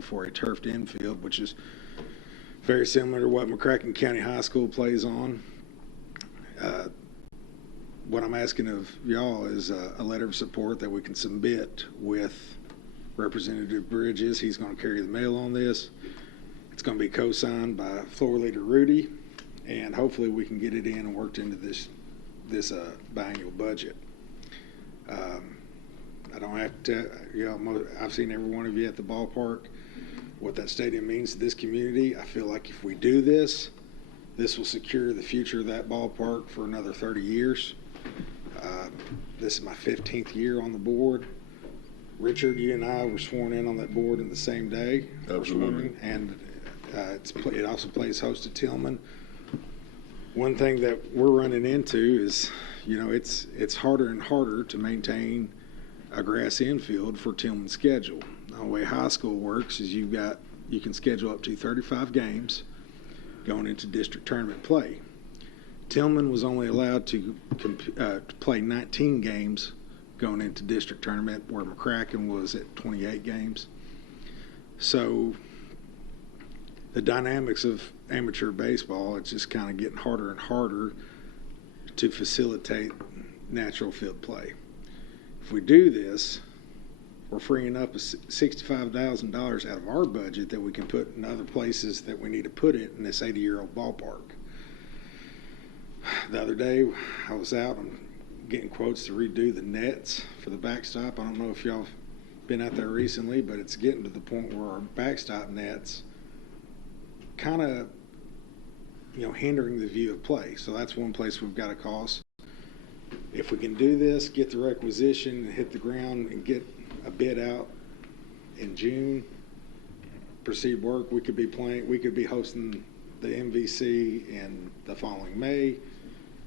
for a turfed infield, which is very similar to what McCracken County High School plays on. What I'm asking of y'all is a letter of support that we can submit with Representative Bridges. He's going to carry the mail on this. It's going to be co-signed by Floor Leader Rudy, and hopefully we can get it in and worked into this biannual budget. I don't have to, I've seen every one of you at the ballpark. What that stadium means to this community, I feel like if we do this, this will secure the future of that ballpark for another 30 years. This is my 15th year on the board. Richard, you and I were sworn in on that board in the same day. Absolutely. And it also plays host to Tillman. One thing that we're running into is, it's harder and harder to maintain a grass infield for Tillman's schedule. The way high school works is you can schedule up to 35 games going into district tournament play. Tillman was only allowed to play 19 games going into district tournament, where McCracken was at 28 games. So the dynamics of amateur baseball, it's just kind of getting harder and harder to facilitate natural field play. If we do this, we're freeing up $65,000 out of our budget that we can put in other places that we need to put it in this 80-year-old ballpark. The other day, I was out and getting quotes to redo the nets for the backstop. I don't know if y'all have been out there recently, but it's getting to the point where our backstop nets kind of, hindering the view of play. So that's one place we've got a cost. If we can do this, get the requisition, and hit the ground, and get a bid out in June, proceed work, we could be hosting the MVC in the following May,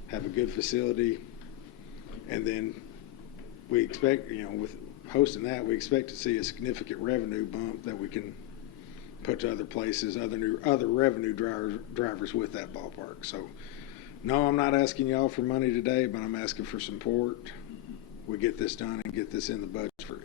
have a good facility, and then we expect, with hosting that, we expect to see a significant revenue bump that we can put to other places, other revenue drivers with that ballpark. So, no, I'm not asking y'all for money today, but I'm asking for support. We get this done and get this in the budget for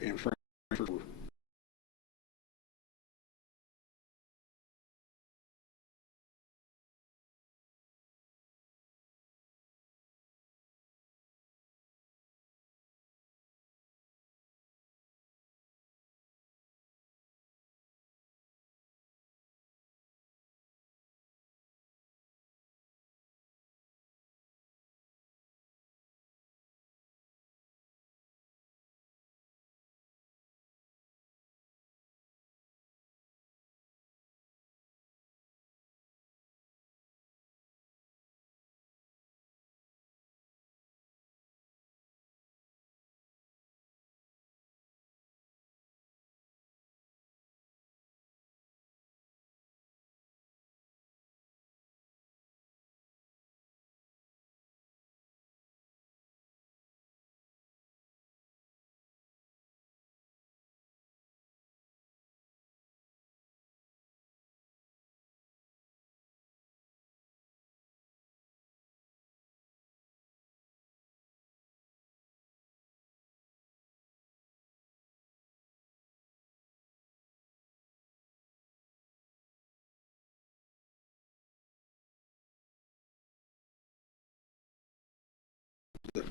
the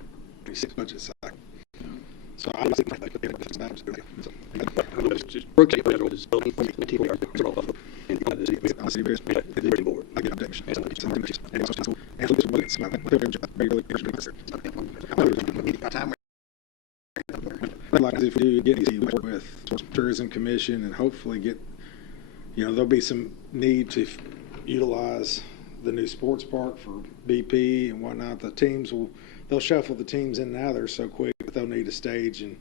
26 budget cycle. So I was thinking if we get with Tourism Commission and hopefully get, there'll be some need to utilize the new sports park for BP and whatnot. They'll shuffle the teams in and out of there so quick that they'll need a stage and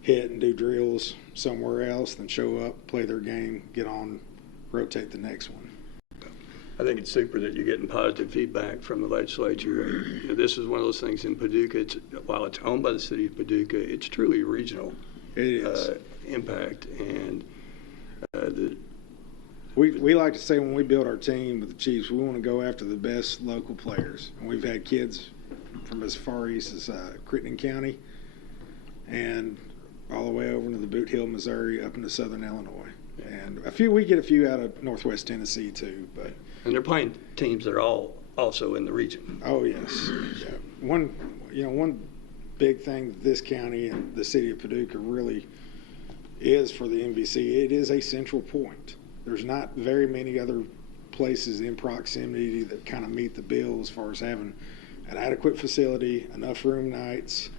hit and do drills somewhere else, then show up, play their game, get on, rotate the next one. I think it's super that you're getting positive feedback from the legislature. This is one of those things in Paducah. While it's owned by the city of Paducah, it's truly regional impact. And we like to say when we build our team with the Chiefs, we want to go after the best local players. And we've had kids from as far east as Crittenden County and all the way over into the Boot Hill, Missouri, up into southern Illinois. And we get a few out of Northwest Tennessee too, but. And they're playing teams that are all also in the region. Oh, yes. Yeah. One big thing that this county and the city of Paducah really is for the MVC, it is a central point. There's not very many other places in proximity that kind of meet the bill as far as having an adequate facility, enough room nights,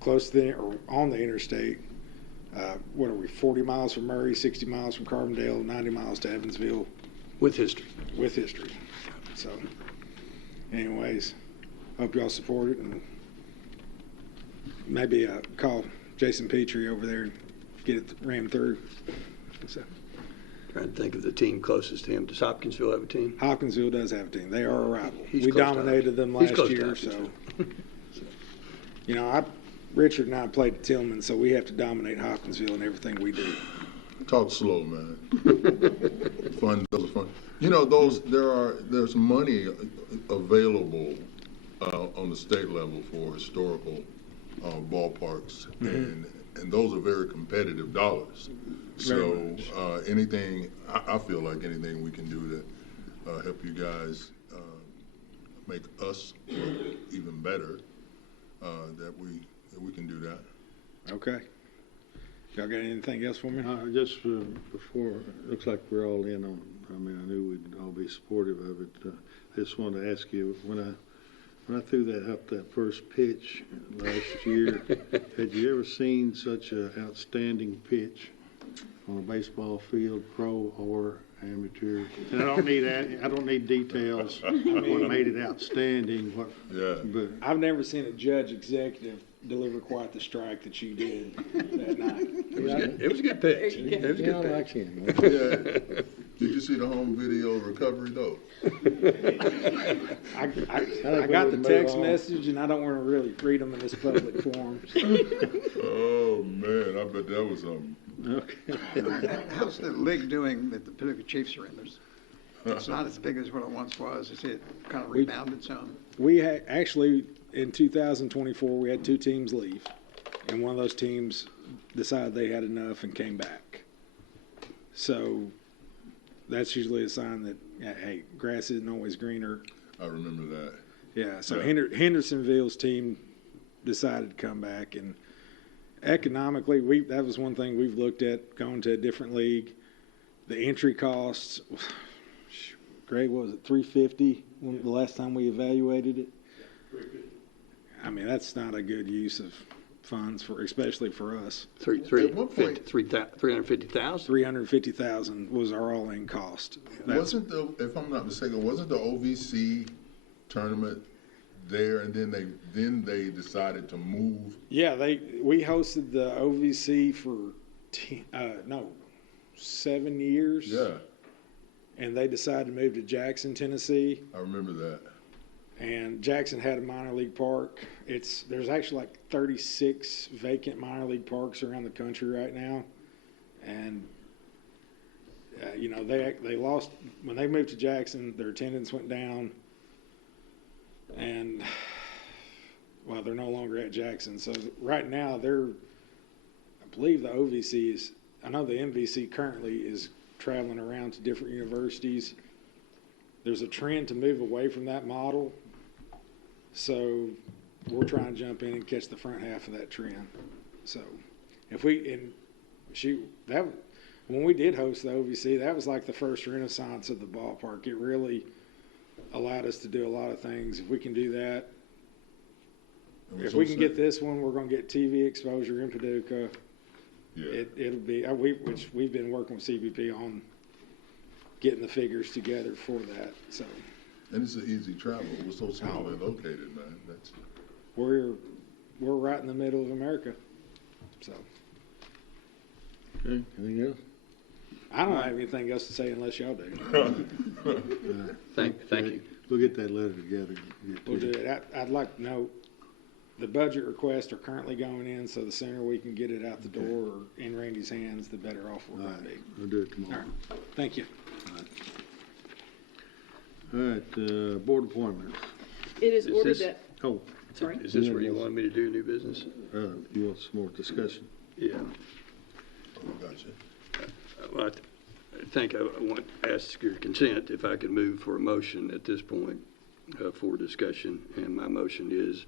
close to or on the interstate. What are we, 40 miles from Murray, 60 miles from Carbondale, 90 miles to Evansville. With history. With history. So, anyways, hope y'all support it, and maybe call Jason Petrie over there and get it rammed through. So. Trying to think of the team closest to him. Does Hopkinsville have a team? Hopkinsville does have a team. They are a rival. We dominated them last year, so. Richard and I played at Tillman, so we have to dominate Hopkinsville in everything we do. Talk slow, man. Fun, those are fun. There's money available on the state level for historical ballparks, and those are very competitive dollars. So anything, I feel like anything we can do to help you guys make us even better, that we can do that. Okay. Y'all got anything else for me? Just before, it looks like we're all in on, I knew we'd all be supportive of it. I just wanted to ask you, when I threw that first pitch last year, had you ever seen such an outstanding pitch on a baseball field, pro or amateur? And I don't need details what made it outstanding. But I've never seen a judge executive deliver quite the strike that you did that night. It was a good pitch. It was a good pitch. Yeah. Did you see the home video recovery though? I got the text message, and I don't want to really read them in this public forum. Oh man, I bet that was something. okay. How's the league doing that the Paducah Chiefs are in? It's not as big as what it once was. Is it kind of rebounded some? We actually, in 2024, we had 2 teams leave, and one of those teams decided they had enough and came back. So that's usually a sign that, hey, grass isn't always greener. I remember that. Yeah, so Hendersonville's team decided to come back, and economically, that was one thing we've looked at, going to a different league. The entry costs, Greg, what was it, $350 the last time we evaluated it? I mean, that's not a good use of funds especially for us. $350,000. $350,000 was our all-in cost. If I'm not mistaken, wasn't the OVC tournament there, and then they decided to move? Yeah, we hosted the OVC for 7 years. Yeah, and they decided to move to Jackson, Tennessee. I remember that. And Jackson had a minor league park. There's actually like 36 vacant minor league parks around the country right now, and they lost when they moved to Jackson. Their attendance went down, and they're no longer at Jackson. So right now I believe the OVC is. I know the MVC currently is traveling around to different universities. There's a trend to move away from that model. So we're trying to jump in and catch the front half of that trend. So when we did host the OVC, that was like the first renaissance of the ballpark. It really allowed us to do a lot of things. If we can do that, if we can get this one, we're going to get TV exposure in Paducah. Yeah. It'll be, which we've been working with CBP on getting the figures together for that. So. And it's an easy travel. We're so centrally located, man. We're right in the middle of America. So. Okay. Anything else? I don't have anything else to say unless y'all do. Thank you. We'll get that letter together. We'll do it. I'd like to know the budget requests are currently going in, so the sooner we can get it out the door or in Randy's hands, the better off we're going to be. We'll do it tomorrow. All right. Thank you. All right, board appointments. It is ordered that, Oh, sorry. Is this where you wanted me to do new business? you want some more discussion? Yeah. Gotcha. Well, I think I want to ask your consent if I could move for a motion at this point for discussion. And my motion is,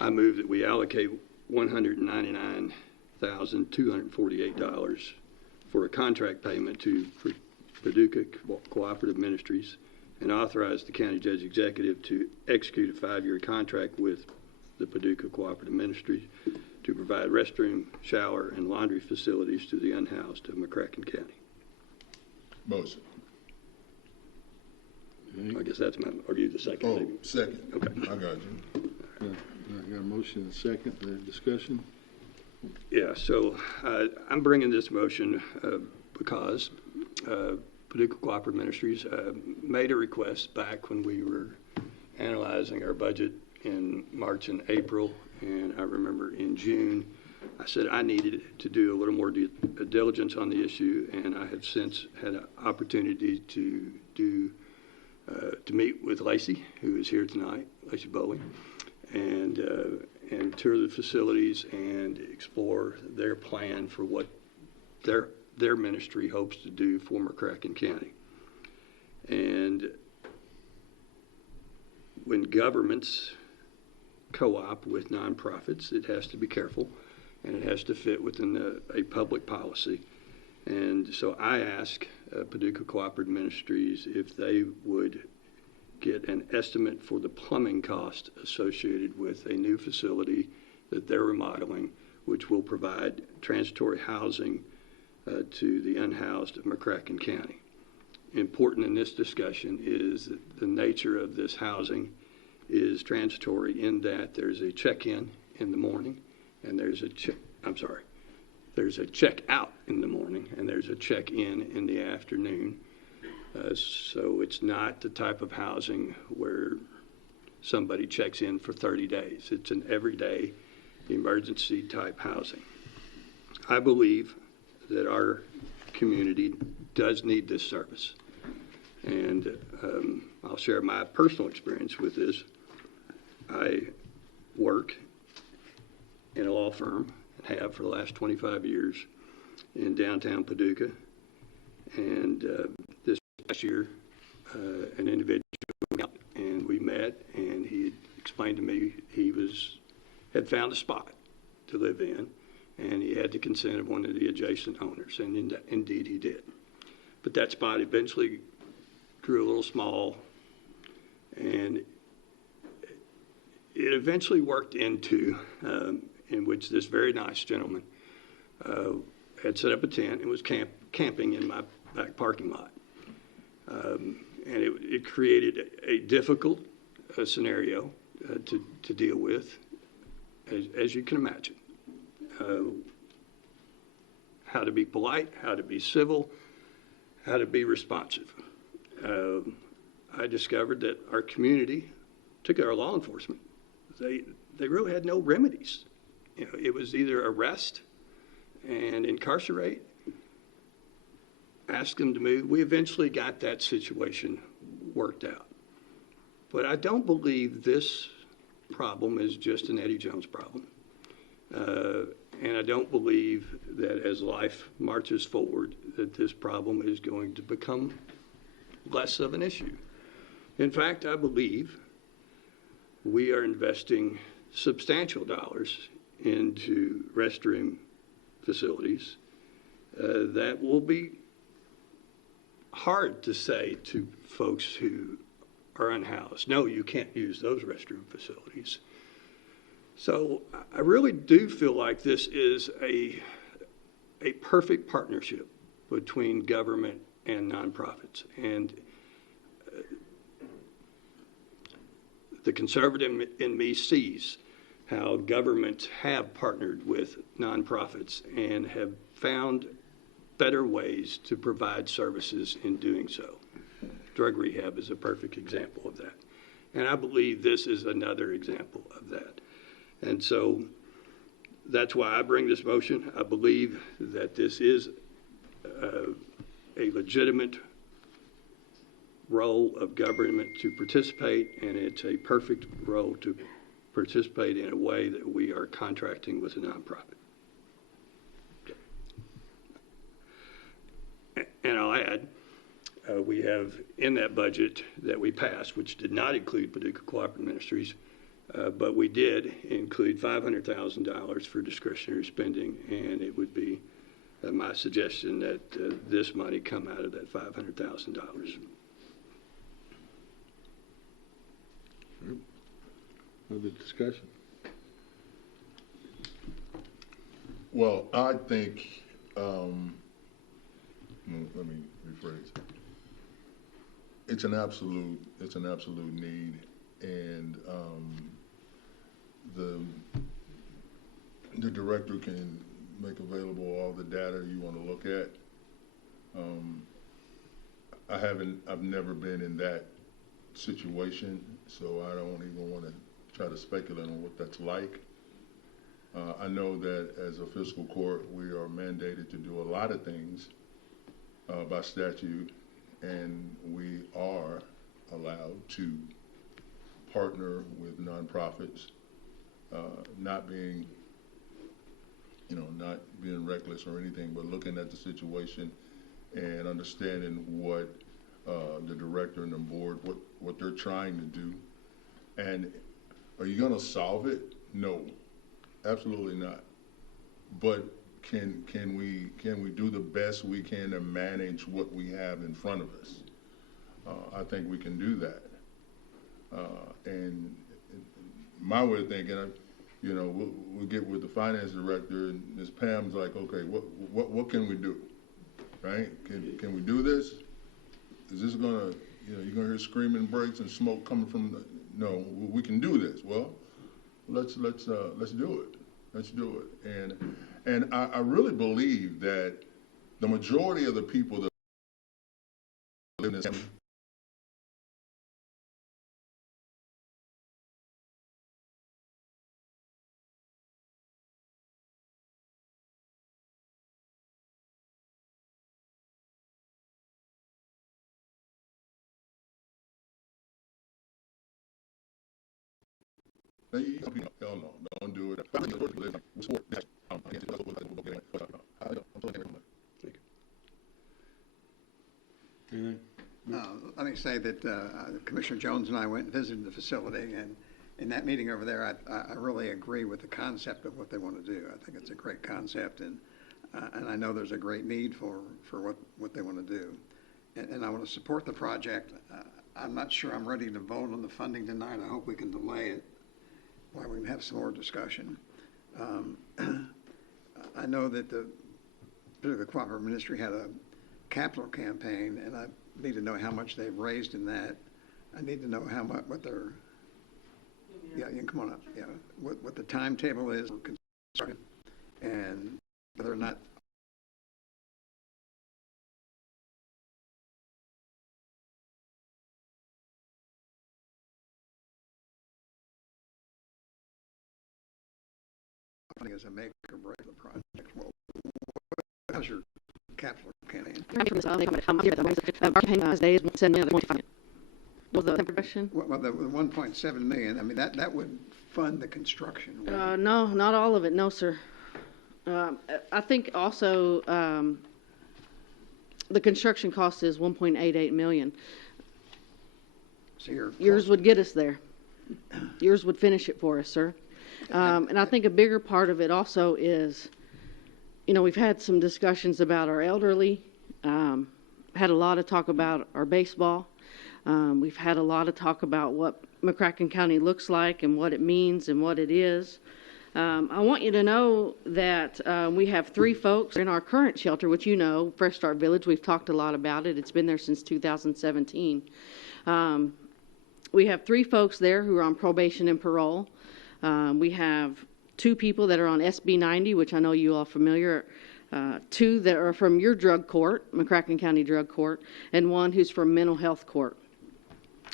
I move that we allocate $199,248 for a contract payment to Paducah Cooperative Ministries and authorize the county judge executive to execute a 5-year contract with the Paducah Cooperative Ministries to provide restroom, shower, and laundry facilities to the unhoused of McCracken County. Motion. I guess that's my, are you the second? Oh, maybe? second. Okay. I got you. I got a motion and a second, discussion? Yeah, so I'm bringing this motion because Paducah Cooperative Ministries made a request back when we were analyzing our budget in March and April, and I remember in June, I said I needed to do a little more diligence on the issue, and I have since had an opportunity to meet with Lacey, who is here tonight, Lacey Bowling, and tour the facilities and explore their plan for what their ministry hopes to do for McCracken County. And when governments co-op with nonprofits, it has to be careful, and it has to fit within a public policy. And so I asked Paducah Cooperative Ministries if they would get an estimate for the plumbing cost associated with a new facility that they're remodeling, which will provide transitory housing to the unhoused of McCracken County. Important in this discussion is that the nature of this housing is transitory in that there's a check-in in the morning, and there's a check-out in the morning, and there's a check-in in the afternoon. So it's not the type of housing where somebody checks in for 30 days. It's an everyday emergency type housing. I believe that our community does need this service. And I'll share my personal experience with this. I work in a law firm, and have for the last 25 years, in downtown Paducah. And this past year, an individual came out and we met, and he explained to me he had found a spot to live in, and he had the consent of one of the adjacent owners, and indeed he did. But that spot eventually grew a little small, and it eventually worked into in which this very nice gentleman had set up a tent and was camping in my back parking lot. And it created a difficult scenario to deal with, as you can imagine. How to be polite, how to be civil, how to be responsive. I discovered that our community, particularly our law enforcement, they really had no remedies. You know, it was either arrest and incarcerate, ask them to move. We eventually got that situation worked out. But I don't believe this problem is just an Eddie Jones problem. And I don't believe that as life marches forward that this problem is going to become less of an issue. In fact, I believe we are investing substantial dollars into restroom facilities that will be hard to say to folks who are unhoused, no, you can't use those restroom facilities. So I really do feel like this is a perfect partnership between government and nonprofits. And the conservative in me sees how governments have partnered with nonprofits and have found better ways to provide services in doing so. Drug rehab is a perfect example of that. And I believe this is another example of that. And so that's why I bring this motion. I believe that this is a legitimate role of government to participate, and it's a perfect role to participate in a way that we are contracting with a nonprofit. We have in that budget that we passed, which did not include Paducah Cooperative Ministries, but we did include $500,000 for discretionary spending, and it would be my suggestion that this money come out of that $500,000. Other discussion? Well, I think, let me rephrase. It's an absolute need, and the director can make available all the data you want to look at. I've never been in that situation, so I don't even want to try to speculate on what that's like. I know that as a fiscal court, we are mandated to do a lot of things by statute, and we are allowed to partner with nonprofits, not being reckless or anything, but looking at the situation and understanding what the director and the board, what they're trying to do. And are you going to solve it? No, absolutely not. But can we do the best we can to manage what we have in front of us? I think we can do that. And my way of thinking, we'll get with the finance director, and Ms. Pam's like, okay, what can we do, right? Can we do this? Is this gonna, you're gonna hear screaming brakes and smoke coming from the, no, we can do this. Well, let's do it. Let's do it. And I really believe that the majority of the people that live in this hell no, don't do it. Anything? Let me say that Commissioner Jones and I went and visited the facility, and in that meeting over there, I really agree with the concept of what they want to do. I think it's a great concept, and I know there's a great need for what they want to do. And I want to support the project. I'm not sure I'm ready to vote on the funding tonight. I hope we can delay it while we can have some more discussion. I know that the Cooperative Ministry had a capital campaign, and I need to know how much they've raised in that. I need to know how much, what their, yeah, you can come on up, yeah, what the timetable is, and whether or not is a make or break the project. Well, how's your capital campaign? Our campaign today is $1.7 million. Was the question? Well, the 1.7 million. I mean, that would fund the construction. No, not all of it. No, sir. I think also the construction cost is 1.88 million. So yours would get us there. Yours would finish it for us, sir. And I think a bigger part of it also is, we've had some discussions about our elderly, had a lot of talk about our baseball. We've had a lot of talk about what McCracken County looks like and what it means and what it is. I want you to know that we have 3 folks in our current shelter, which Fresh Start Village. We've talked a lot about it. It's been there since 2017. We have 3 folks there who are on probation and parole. We have 2 people that are on SB 90, which I know you all are familiar. 2 that are from your drug court, McCracken County Drug Court, and 1 who's from mental health court.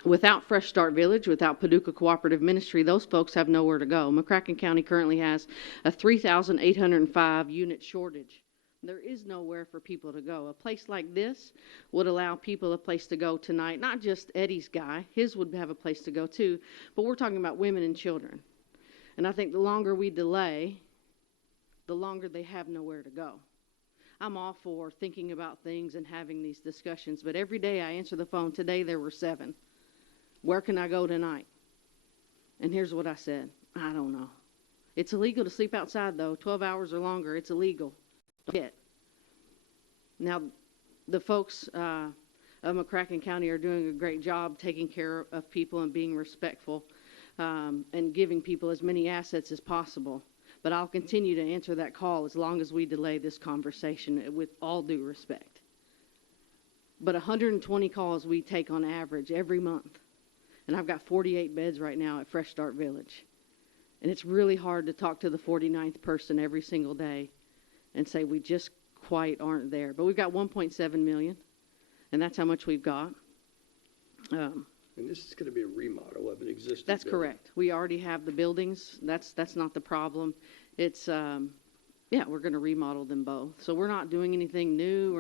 Without Fresh Start Village, without Paducah Cooperative Ministry, those folks have nowhere to go. McCracken County currently has a 3,805 unit shortage. There is nowhere for people to go. A place like this would allow people a place to go tonight, not just Eddie's guy. His would have a place to go too, but we're talking about women and children. And I think the longer we delay, the longer they have nowhere to go. I'm all for thinking about things and having these discussions, but every day I answer the phone. Today there were 7. Where can I go tonight? And here's what I said. I don't know. It's illegal to sleep outside, though. 12 hours or longer, it's illegal. Now, the folks of McCracken County are doing a great job taking care of people and being respectful and giving people as many assets as possible. But I'll continue to answer that call as long as we delay this conversation with all due respect. But 120 calls we take on average every month. And I've got 48 beds right now at Fresh Start Village. And it's really hard to talk to the 49th person every single day and say we just quite aren't there. But we've got 1.7 million, and that's how much we've got. And this is going to be a remodel of an existing That's building. correct. We already have the buildings. That's not the problem. It's we're going to remodel them both. So we're not doing anything new.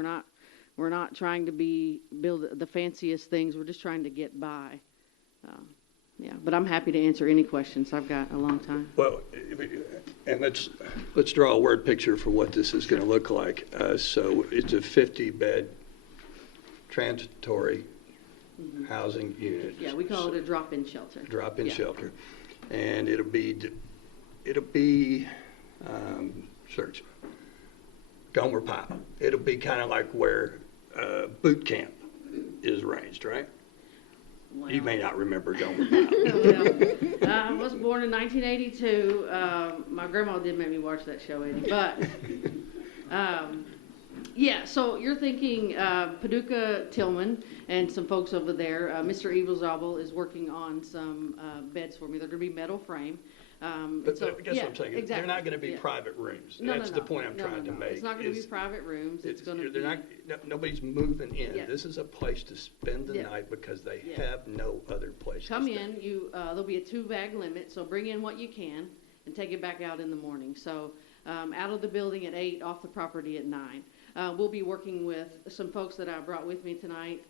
We're not trying to build the fanciest things. We're just trying to get by. But I'm happy to answer any questions. I've got a long time. Well, and let's draw a word picture for what this is going to look like. So it's a 50-bed transitory housing unit. Yeah, we call it a drop-in shelter. Drop-in Yeah. shelter, and it'll be search Gomer Pyle. It'll be kind of like where boot camp is arranged, right? Well, You may not remember Gomer Pyle. I was born in 1982. My grandma did make me watch that show, Eddie. But, so you're thinking Paducah Tillman and some folks over there. Mr. Evilzabel is working on some beds for me. They're going to be metal frame. But guess what I'm saying? Exactly. They're not going to be private rooms. No, That's the point I'm trying to make. It's not going to be private rooms. It's going to be... Nobody's moving in. Yeah. This is a place to spend the Yeah. night because they Yeah. have no other place Come to stay. in, there'll be a 2-bag limit, so bring in what you can and take it back out in the morning. So out of the building at 8, off the property at 9. We'll be working with some folks that I brought with me tonight,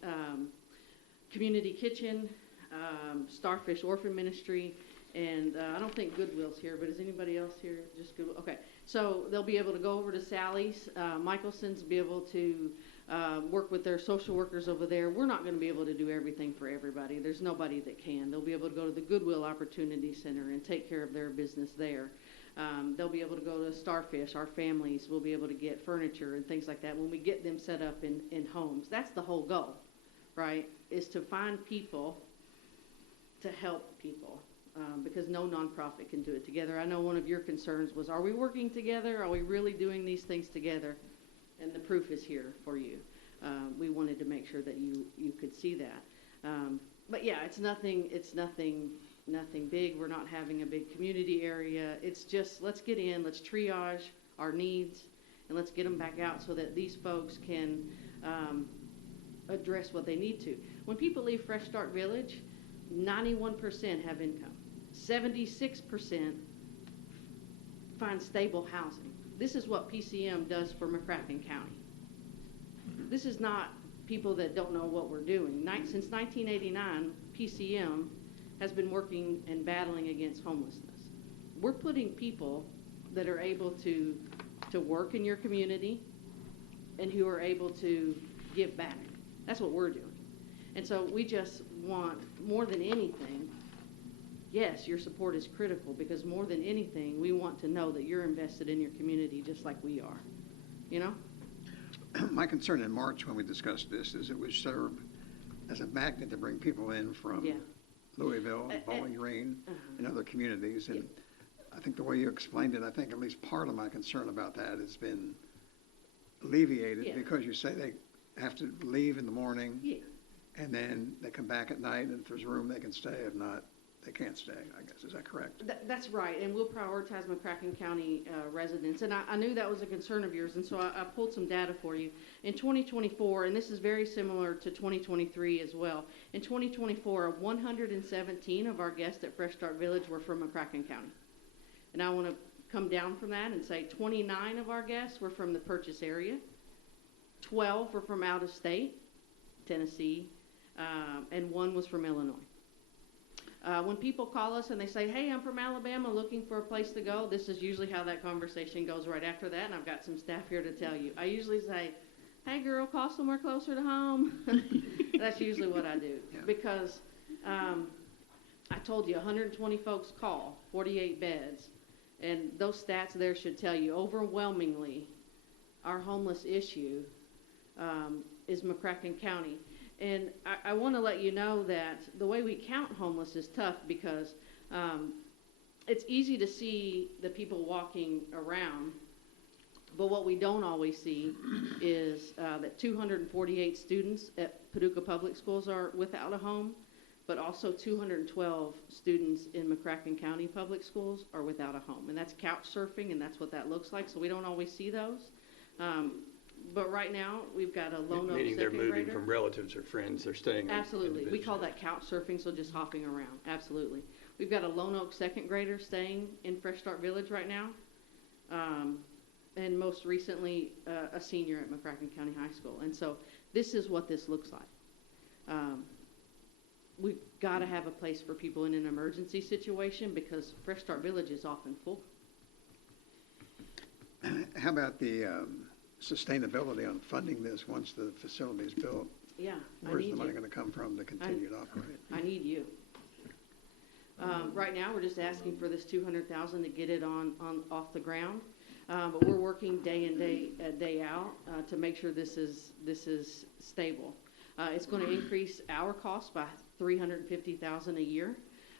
Community Kitchen, Starfish Orphan Ministry, and I don't think Goodwill's here, but is anybody else here? Just Goodwill? Okay. So they'll be able to go over to Sally's, Michelson's, be able to work with their social workers over there. We're not going to be able to do everything for everybody. There's nobody that can. They'll be able to go to the Goodwill Opportunity Center and take care of their business there. They'll be able to go to Starfish. Our families will be able to get furniture and things like that when we get them set up in homes. That's the whole goal, right, is to find people to help people. Because no nonprofit can do it together. I know one of your concerns was, are we working together? Are we really doing these things together? And the proof is here for you. We wanted to make sure that you could see that. But yeah, it's nothing big. We're not having a big community area. It's just, let's get in, let's triage our needs, and let's get them back out so that these folks can address what they need to. When people leave Fresh Start Village, 91% have income. 76% find stable housing. This is what PCM does for McCracken County. This is not people that don't know what we're doing. Since 1989, PCM has been working and battling against homelessness. We're putting people that are able to work in your community and who are able to give back. That's what we're doing. And so we just want, more than anything, yes, your support is critical, because more than anything, we want to know that you're invested in your community just like we are. You know? My concern in March when we discussed this is it would serve as a magnet to bring people in from Louisville, Bowling Green, and other communities. And I think the way you explained it, I think at least part of my concern about that has been alleviated because you say they have to leave in the morning. Yeah. And then they come back at night, and if there's room, they can stay. If not, they can't stay, I guess. Is that correct? That's right, and we'll prioritize McCracken County residents. And I knew that was a concern of yours, and so I pulled some data for you. In 2024, and this is very similar to 2023 as well, in 2024, 117 of our guests at Fresh Start Village were from McCracken County. And I want to come down from that and say 29 of our guests were from the Purchase area, 12 were from out of state, Tennessee, and 1 was from Illinois. When people call us and they say, hey, I'm from Alabama looking for a place to go, this is usually how that conversation goes right after that, and I've got some staff here to tell you. I usually say, hey, girl, call somewhere closer to home. That's usually what I do. Yeah. Because I told you 120 folks call, 48 beds, and those stats there should tell you overwhelmingly our homeless issue is McCracken County. And I want to let you know that the way we count homeless is tough because it's easy to see the people walking around, but what we don't always see is that 248 students at Paducah Public Schools are without a home, but also 212 students in McCracken County Public Schools are without a home. And that's couch surfing, and that's what that looks like, so we don't always see those. But right now, we've got a Lone Oak Meaning they're second moving grader. from relatives or friends, they're staying. Absolutely. We call that couch surfing, so just hopping around. Absolutely. We've got a Lone Oak second grader staying in Fresh Start Village right now. And most recently, a senior at McCracken County High School. And so this is what this looks like. We've got to have a place for people in an emergency situation because Fresh Start Village is often full. How about the sustainability on funding this once the facility is built? Yeah, Where's the money going to come from to continue to operate? I need you. Right now, we're just asking for this $200,000 to get it on off the ground, but we're working day in day out to make sure this is stable. It's going to increase our costs by $350,000 a year,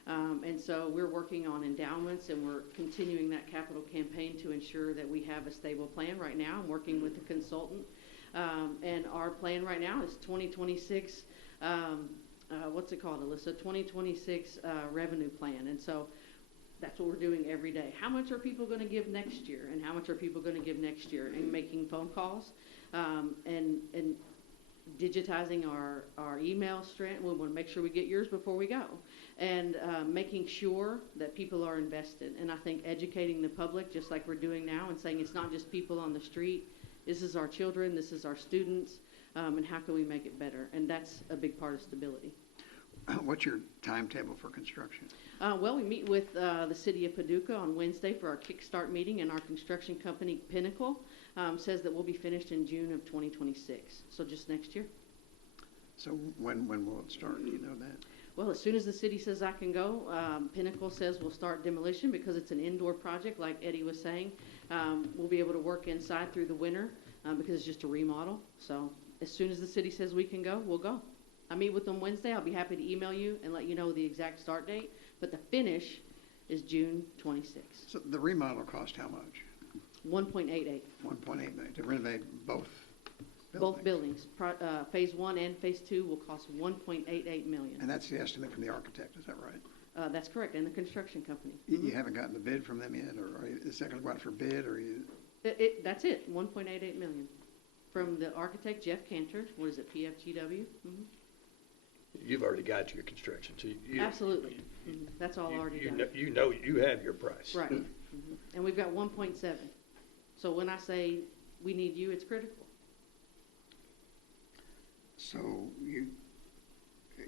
and so we're working on endowments and we're continuing that capital campaign to ensure that we have a stable plan. Right now, I'm working with the consultant, and our plan right now is 2026. What's it called, Alyssa? 2026 revenue plan. And so that's what we're doing every day. How much are people going to give next year? And how much are people going to give next year? And making phone calls and digitizing our email strand. We want to make sure we get yours before we go. And making sure that people are invested. And I think educating the public, just like we're doing now, and saying it's not just people on the street. This is our children. This is our students. And how can we make it better? And that's a big part of stability. What's your timetable for construction? Well, we meet with the city of Paducah on Wednesday for our Kickstart meeting, and our construction company, Pinnacle, says that we'll be finished in June of 2026, so just next year. So when will it start? Do you know that? Well, as soon as the city says I can go, Pinnacle says we'll start demolition because it's an indoor project, like Eddie was saying. We'll be able to work inside through the winter because it's just a remodel. So as soon as the city says we can go, we'll go. I meet with them Wednesday. I'll be happy to email you and let you know the exact start date. But the finish is June 26th. So the remodel cost how much? 1.88. 1.8 million to renovate both buildings? Both buildings. Phase 1 and Phase 2 will cost $1.88 million. And that's the estimate from the architect, is that right? That's correct, and the construction company. You haven't gotten the bid from them yet, or is that going to go out for bid, or you? That's it, $1.88 million. From the architect, Jeff Cantor, what is it, PFGW? Mm-hmm. You've already got your construction, so you. Absolutely. Mm-hmm. That's all already done. You know you have your price. Right. Mm-hmm. And we've got 1.7. So when I say we need you, it's critical. So you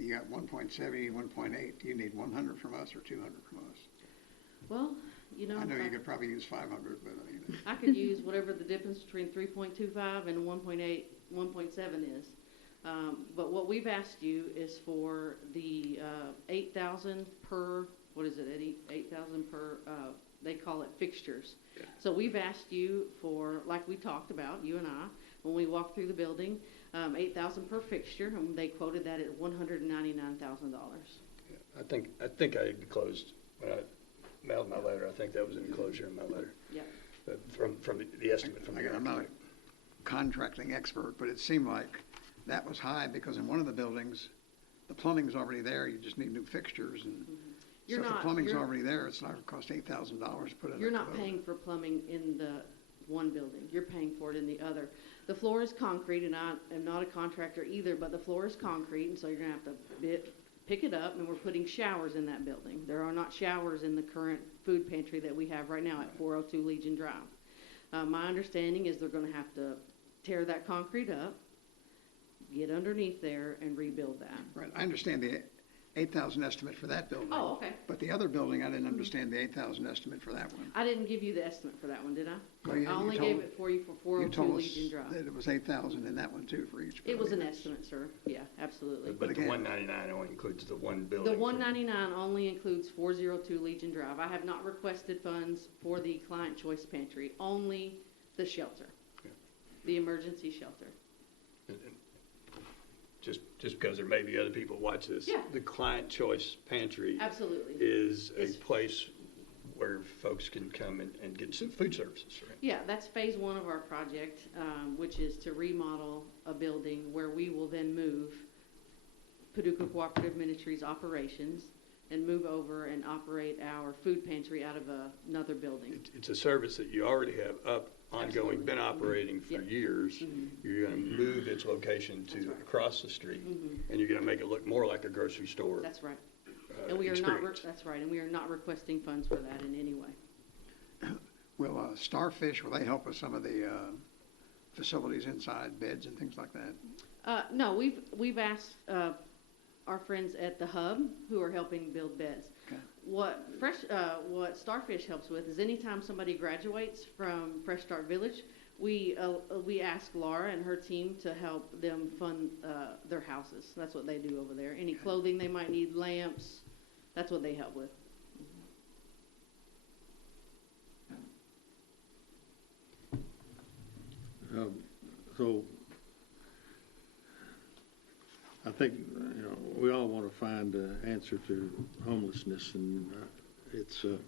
got 1.7, 1.8. Do you need 100 from us or 200 from us? Well, you know. I know you could probably use 500, but I mean. I could use whatever the difference between 3.25 and 1.8, 1.7 is. But what we've asked you is for the 8,000 per, what is it, Eddie? 8,000 per, they call it fixtures. Yeah. So we've asked you for, like we talked about, you and I, when we walked through the building, 8,000 per fixture, and they quoted that at $199,000. Yeah, I think I enclosed, when I mailed my letter, I think that was an enclosure in my letter. Yeah. From the estimate from the I'm not a contracting expert, but it seemed like that was high because in one of the buildings, the plumbing's already there. You just need new fixtures, and so if the plumbing's already there, it's not going to cost $8,000 to put in. You're not paying for plumbing in the one building. You're paying for it in the other. The floor is concrete, and I am not a contractor either, but the floor is concrete, and so you're going to have to pick it up, and we're putting showers in that building. There are not showers in the current food pantry that we have right now at 402 Legion Drive. My understanding is they're going to have to tear that concrete up, get underneath there, and rebuild that. Right. I understand 8,000 estimate for that building. Oh, okay. But the other building, I didn't understand the 8,000 estimate for that one. I didn't give you the estimate for that one, did I? Well, yeah, I you only told- gave it for you for You 402 told us Legion Drive. that it was 8,000 in that one too for each building. It was an estimate, sir. Yeah, absolutely. But the again- 199 only includes the one building. The 199 only includes 402 Legion Drive. I have not requested funds for the Client Choice Pantry, only the shelter, Yeah. the emergency shelter. And just because there may be other people watch this. Yeah. The Client Choice Pantry Absolutely. is a It's- place where folks can come and get some food services, right? Yeah, that's phase one of our project, which is to remodel a building where we will then move Paducah Cooperative Ministries operations and move over and operate our food pantry out of another building. It's a service that you already have up, ongoing, been operating for Yep. years. You're going to move its location to That's right. across the street, and you're going to make it look more like a grocery store. That's right. And we are not, experience. that's right, and we are not requesting funds for that in any way. Will Starfish, will they help with some of the facilities inside, beds and things like that? No, we've asked our friends at the Hub who are helping build beds. Okay. What Starfish helps with is anytime somebody graduates from Fresh Start Village, we ask Laura and her team to help them fund their houses. That's what they do over there. Any clothing they might need, lamps, that's what they help with. So I think, we all want to find an answer to homelessness, and it's an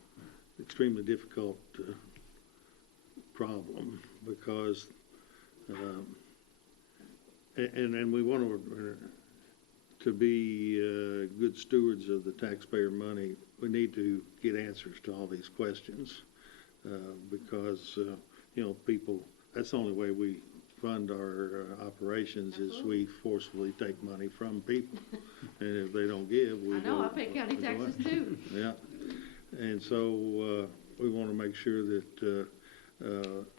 extremely difficult problem because, and we want to be good stewards of the taxpayer money. We need to get answers to all these questions because, people, that's the only way we fund our operations is we forcefully take money from people. And if they don't give, we I know, go- I pay county we go taxes out. too. Yeah, and so we want to make sure that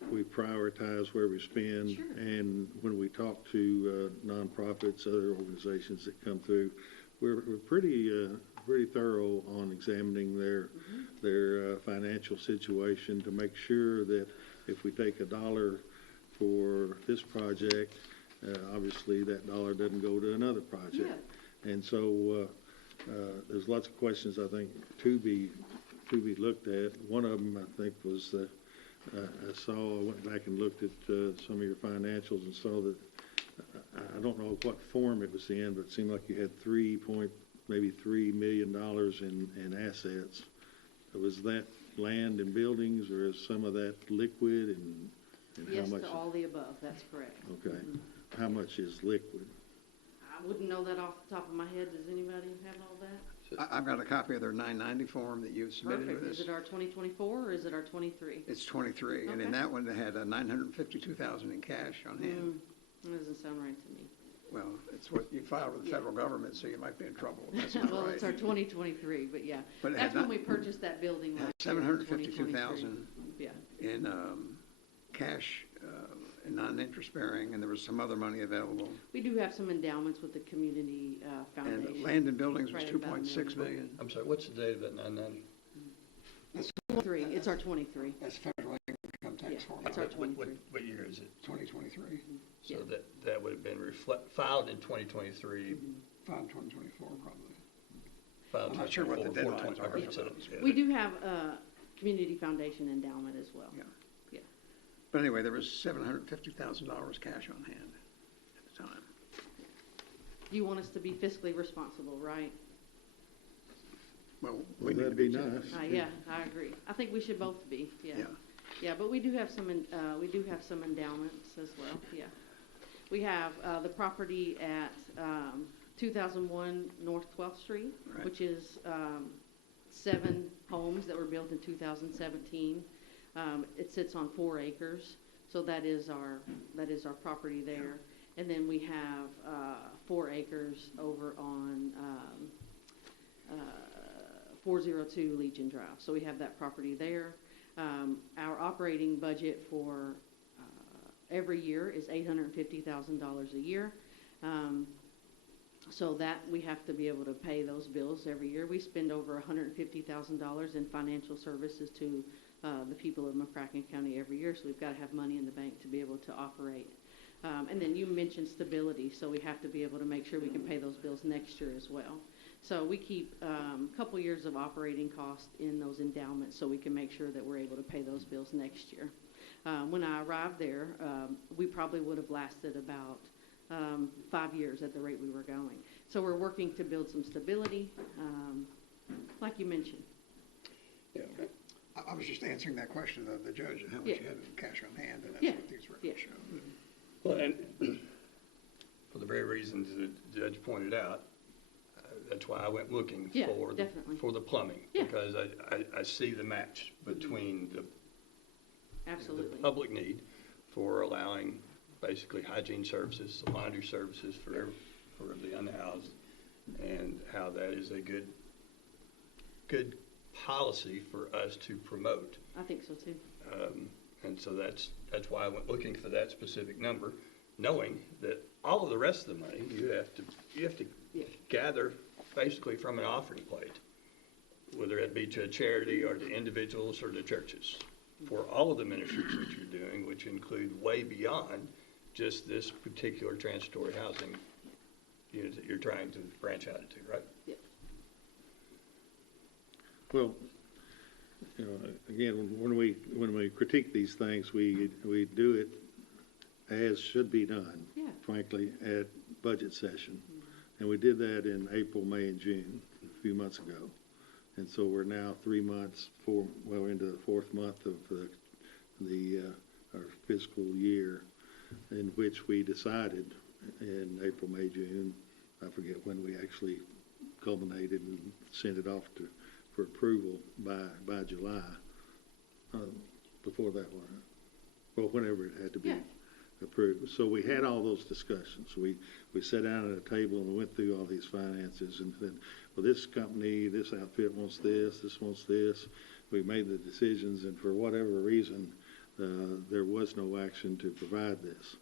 we prioritize where we spend. Sure. And when we talk to nonprofits, other organizations that come through, we're pretty thorough on examining their financial situation to make sure that if we take $1 for this project, obviously that $1 doesn't go to another project. Yeah. And so there's lots of questions, I think, to be looked at. One of them, I think, was I went back and looked at some of your financials and saw that, I don't know what form it was in, but it seemed like you had maybe $3 million in assets. Was that land and buildings, or is some of that liquid, and how Yes, much? to all the above, that's correct. Okay. How much is liquid? I wouldn't know that off the top of my head. Does anybody have all that? I've got a copy of their 990 form that you submitted Perfect. with Is us. it our 2024 or is it our 23? It's 23, and in Okay. that one, they had 952,000 in cash on hand. That doesn't sound right to me. Well, it's what you filed with the Yeah. federal government, so you might be in trouble if that's not Well, right. it's our 2023, but yeah. But it That's had when not- we purchased that building It had last year. in 752,000 Yeah. in cash and non-interest bearing, and there was some other money available. We do have some endowments with the community foundation. And land and buildings was Right about 2.6 $1 million. million. I'm sorry, what's the date of that 990? 23. It's our 23. That's federal income Yeah, tax form. it's our 23. What year is it? 2023, So Yeah. that would have been filed in 2023, filed 2024 probably. filed I'm not sure what the 2024, deadlines are. okay, so, yeah, We do have a community foundation endowment as well. Yeah. Yeah. But anyway, there was $750,000 cash on hand at the time. You want us to be fiscally responsible, right? Well, Well, we need to that'd be too. nice. Yeah, I agree. I think we should both be, yeah. Yeah. Yeah, but we do have some endowments as well, yeah. We have the property at 2001 North 12th Street, Right. which is 7 homes that were built in 2017. It sits on 4 acres, so that is our property there. And then we have 4 acres over on 402 Legion Drive. So we have that property there. Our operating budget for every year is $850,000 a year. So that we have to be able to pay those bills every year. We spend over $150,000 in financial services to the people of McCracken County every year, so we've got to have money in the bank to be able to operate. And then you mentioned stability, so we have to be able to make sure we can pay those bills next year as well. So we keep a couple years of operating costs in those endowments so we can make sure that we're able to pay those bills next year. When I arrived there, we probably would have lasted about 5 years at the rate we were going. So we're working to build some stability, like you mentioned. Yeah. I was just answering that question of the judge and how much Yeah. you had in cash on hand, and that's Yeah. what these records Yeah. show. Well, and for the very reasons the judge pointed out, that's why I went looking Yeah, for definitely. for the plumbing. Yeah. Because I see the match between the Absolutely. public need for allowing basically hygiene services, laundry services for the unhoused, and how that is a good policy for us to promote. I think so too. And so that's why I went looking for that specific number, knowing that all of the rest of the money you have to Yeah. gather basically from an offering plate, whether it be to a charity or to individuals or to churches, for all of the ministries that you're doing, which include way beyond just this particular transitory housing unit that you're trying to branch out into, right? Yeah. Well, you know, again, when we critique these things, we do it as should be done, Yeah. frankly, at budget session. And we did that in April, May, and June, a few months ago. And so we're now 3 months, into the fourth month of our fiscal year, in which we decided in April, May, June, I forget when we actually culminated and sent it off for approval by July. Before that one, well, whenever it had to be Yeah. approved. So we had all those discussions. We sat down at a table and went through all these finances and said, well, this company, this outfit wants this wants this. We made the decisions, and for whatever reason, there was no action to provide this.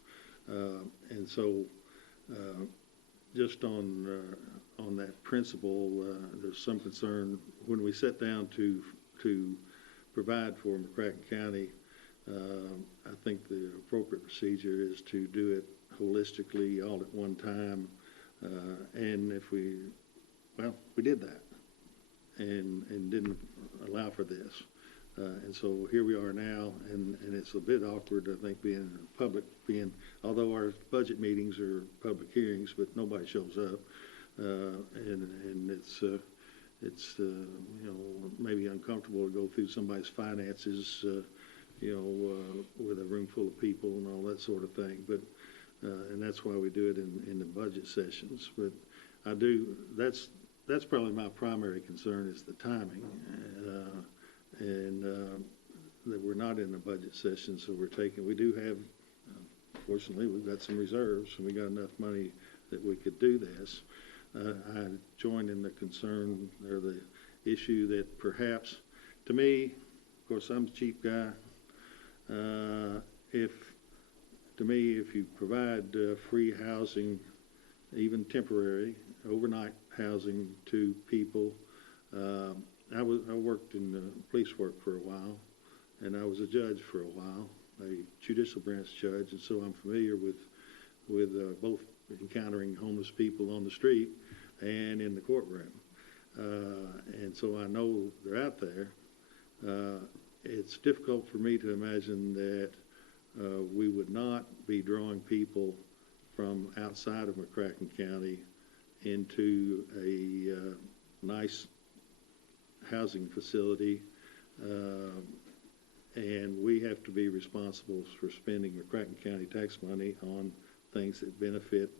And so just on that principle, there's some concern when we sat down to provide for McCracken County. I think the appropriate procedure is to do it holistically all at one time. And we did that and didn't allow for this. And so here we are now, and it's a bit awkward, I think, although our budget meetings are public hearings, but nobody shows up. And it's maybe uncomfortable to go through somebody's finances, with a room full of people and all that sort of thing. But and that's why we do it in the budget sessions. But that's probably my primary concern is the timing, and that we're not in a budget session, so we do have, fortunately, we've got some reserves, and we got enough money that we could do this. I join in the concern or the issue that perhaps, to me, of course, I'm a cheap guy. If you provide free housing, even temporary, overnight housing to people, I worked in police work for a while, and I was a judge for a while, a judicial branch judge, and so I'm familiar with both encountering homeless people on the street and in the courtroom. And so I know they're out there. It's difficult for me to imagine that we would not be drawing people from outside of McCracken County into a nice housing facility, and we have to be responsible for spending McCracken County tax money on things that benefit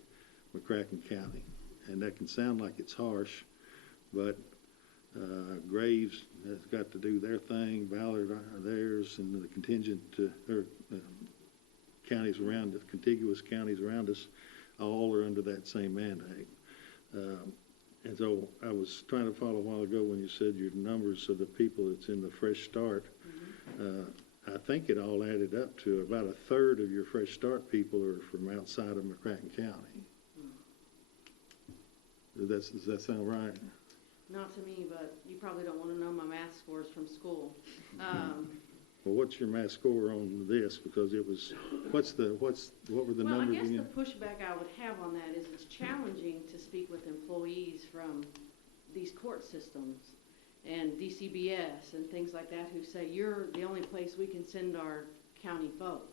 McCracken County. And that can sound like it's harsh, but Graves has got to do their thing, Ballard theirs, and the contingent counties around us, contiguous counties around us, all are under that same mandate. And so I was trying to follow a while ago when you said your numbers of the people that's in the Fresh Start. I think it all added up to about a third of your Fresh Start people are from outside of McCracken County. Does that sound right? Not to me, but you probably don't want to know my math scores from school. Well, what's your math score on this? Because it was, what were the Well, I numbers guess again? the pushback I would have on that is it's challenging to speak with employees from these court systems and DCBS and things like that who say, you're the only place we can send our county folks.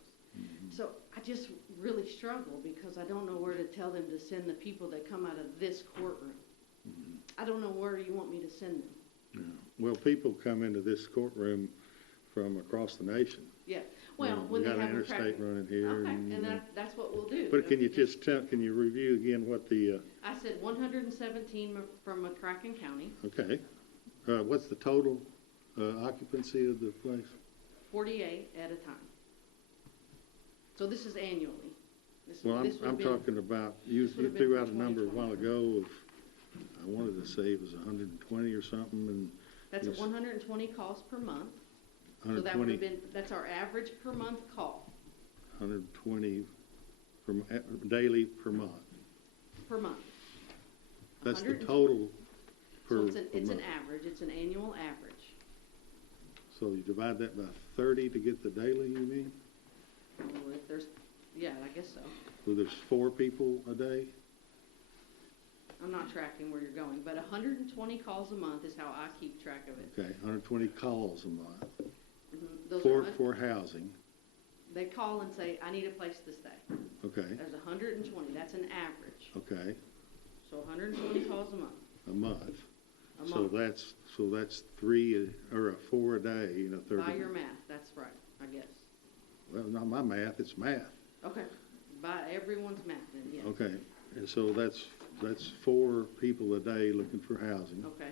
So I just really struggle because I don't know where to tell them to send the people that come out of this courtroom. I don't know where you want me to send them. Yeah. Well, people come into this courtroom from across the nation. Yeah, well, when We they got have an interstate McCracken. running here. Okay, and that's what we'll do. But can you just can you review again what the, I said 117 from McCracken County, okay. What's the total occupancy of the place? 48 at a time. So this is annually. Well, This would've I'm been- talking about, you this would've been threw for out a number a while 2020. ago of, I wanted to say it was 120 or something, and That's it's 120 calls per month. So that would 120, have been, that's our average per month call, 120 daily per month. per month. That's the 100 total So per it's an month. average, it's an annual average. So you divide that by 30 to get the daily, you mean? Well, if there's, yeah, I guess so. So there's 4 people a day? I'm not tracking where you're going, but 120 calls a month is how I keep track of it. Okay, 120 calls a month Those for, are, for housing. they call and say, I need a place to stay. Okay, There's 120, that's an average. okay, So 120 calls a month, a month. a So month. that's 3 or 4 a day, 30. By your math, that's right, I guess. Well, not my math, it's math. Okay, by everyone's math then, yes. Okay, and so that's 4 people a day looking for housing. Okay,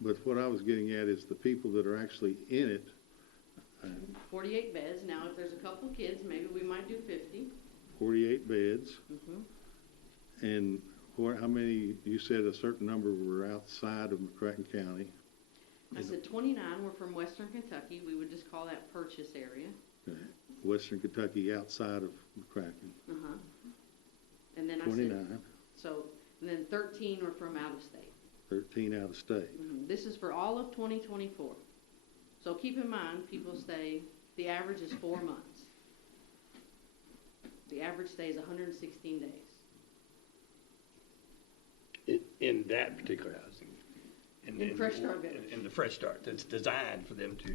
But what I was getting at is the people that are actually in it, 48 beds. Now, if there's a couple kids, maybe we might do 50. 48 beds, Mm-hmm. and how many, you said a certain number were outside of McCracken County. I said 29 were from Western Kentucky. We would just call that purchase area. Okay. Western Kentucky outside of McCracken, Uh-huh. And then I 29, said, so, and then 13 were from out of state. 13 out of state. This is for all of 2024. So keep in mind, people stay, the average is 4 months. The average stay is 116 days. In that particular housing. In Fresh Start Village. In the Fresh Start, that's designed for them to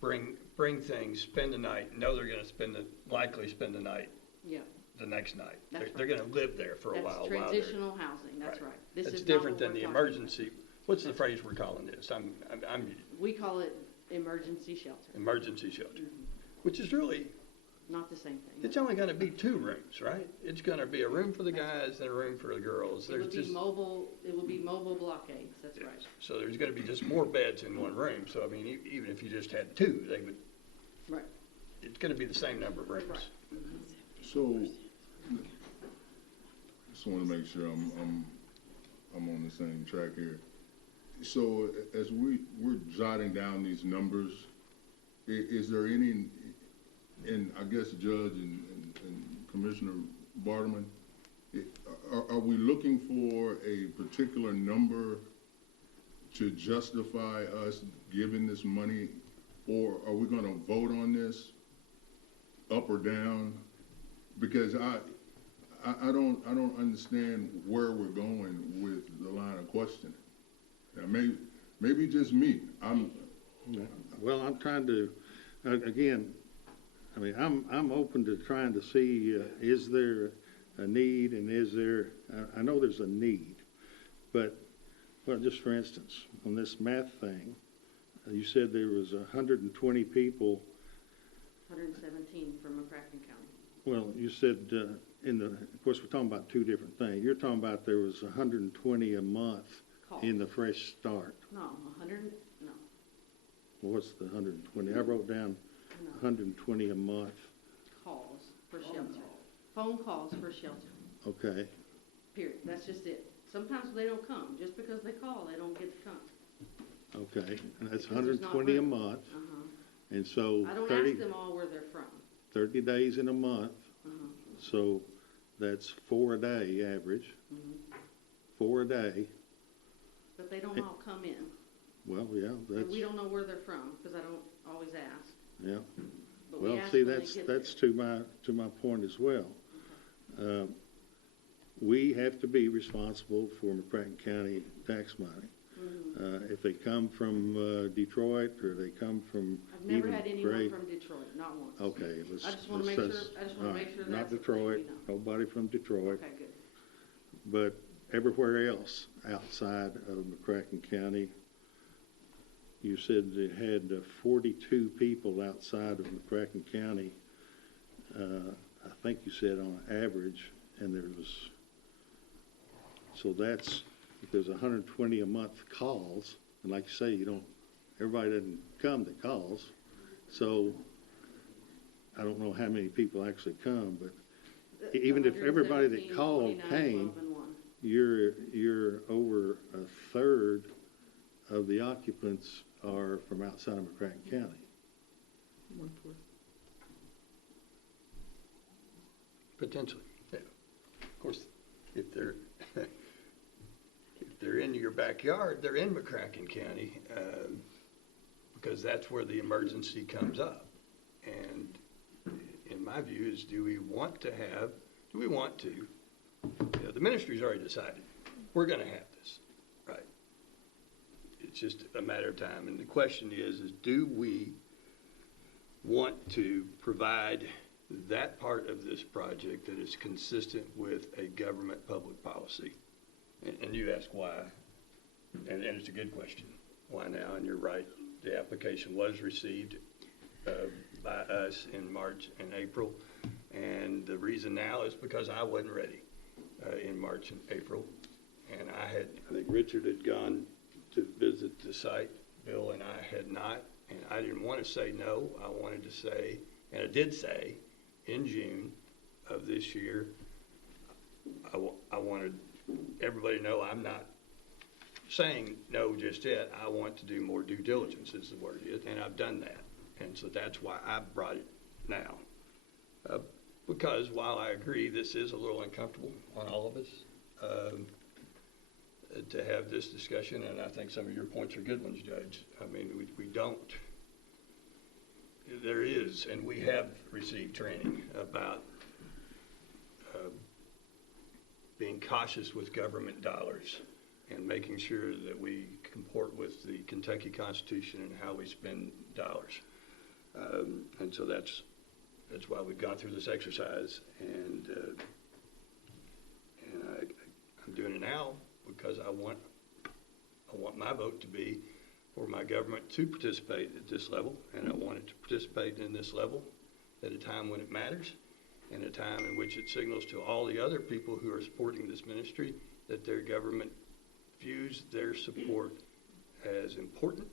bring things, spend the night, know they're gonna likely spend the night Yeah, the next night. That's They're gonna live there for a that's while. transitional housing, that's right. This That's is not different what than we're the talking about. emergency, what's the phrase we're calling this? I'm We call it emergency shelter, emergency shelter, which is really, not the same thing. it's only gonna be 2 rooms, right? It's gonna be a room for the guys and a room for the girls. It There's would be just, mobile blockades, that's right. so there's gonna be just more beds in one room. So I mean, even if you just had 2, they would, Right. it's gonna be the same number of rooms. Right. So, just want to make sure I'm on the same track here. So, as we're jotting down these numbers, is there any, and I guess Judge and Commissioner Barterman, are we looking for a particular number to justify us giving this money, or are we going to vote on this up or down? Because I don't understand where we're going with the line of questioning. Now, maybe just me. Well, I'm trying to, again, I mean, I'm open to trying to see, is there a need, and is there, I know there's a need, but, well, just for instance, on this math thing, you said there was 120 people. 117 from McCracken County. Well, you said of course, we're talking about 2 different things. You're talking about there was 120 a month Calls. in the Fresh Start. No, 100, no, Well, what's the 120? I wrote down no, 120 a month. calls for shelter. Phone calls for shelter, Okay, period. That's just it. Sometimes they don't come. Just because they call, they don't get to come. okay. And that's Because there's not 120 a room. month. Uh-huh. And so I don't 30, ask them all where they're from. 30 days in a month. Uh-huh. So that's 4 a day average, 4 a day. But they don't all come in. Well, yeah, And that's, we don't know where they're from, because I don't always ask. yeah. But we Well, ask see, when they that's, get that's there. to my point as well. We have to be responsible for McCracken County tax money. If they come from Detroit, or they come from I've never even had anyone Gray. from Detroit, not once. Okay, let's. I just wanna let's- make sure, that's- I just wanna all make right, sure not that's the thing, Detroit, you know. nobody from Detroit, Okay, good. but everywhere else outside of McCracken County. You said they had 42 people outside of McCracken County. I think you said on average, and there was, so that's, if there's 120 a month calls, and like you say, everybody doesn't come that calls, so I don't know how many people actually come, but even if everybody that 117, called 29, came, 12, and 1. you're over a third of the occupants are from outside of McCracken County. Potentially, yeah. Of course, if they're, if they're in your backyard, they're in McCracken County, because that's where the emergency comes up. And in my view is, do we want to, the ministry's already decided, we're gonna have this, right? It's just a matter of time. And the question is do we want to provide that part of this project that is consistent with a government public policy? And you ask why, and it's a good question. Why now? And you're right, the application was received by us in March and April. And the reason now is because I wasn't ready in March and April. And I think Richard had gone to visit the site, Bill and I had not. And I didn't want to say no. I wanted to say, and I did say, in June of this year, I wanted everybody to know I'm not saying no just yet. I want to do more due diligence, is the word is, and I've done that. And so that's why I brought it now. Because while I agree this is a little uncomfortable on all of us, to have this discussion, and I think some of your points are good ones, Judge. I mean, we don't. There is, and we have received training about being cautious with government dollars and making sure that we comport with the Kentucky Constitution and how we spend dollars. And so that's why we've gone through this exercise, and I'm doing it now because I want my vote to be for my government to participate at this level, and I want it to participate in this level at a time when it matters, and a time in which it signals to all the other people who are supporting this ministry that their government views their support as important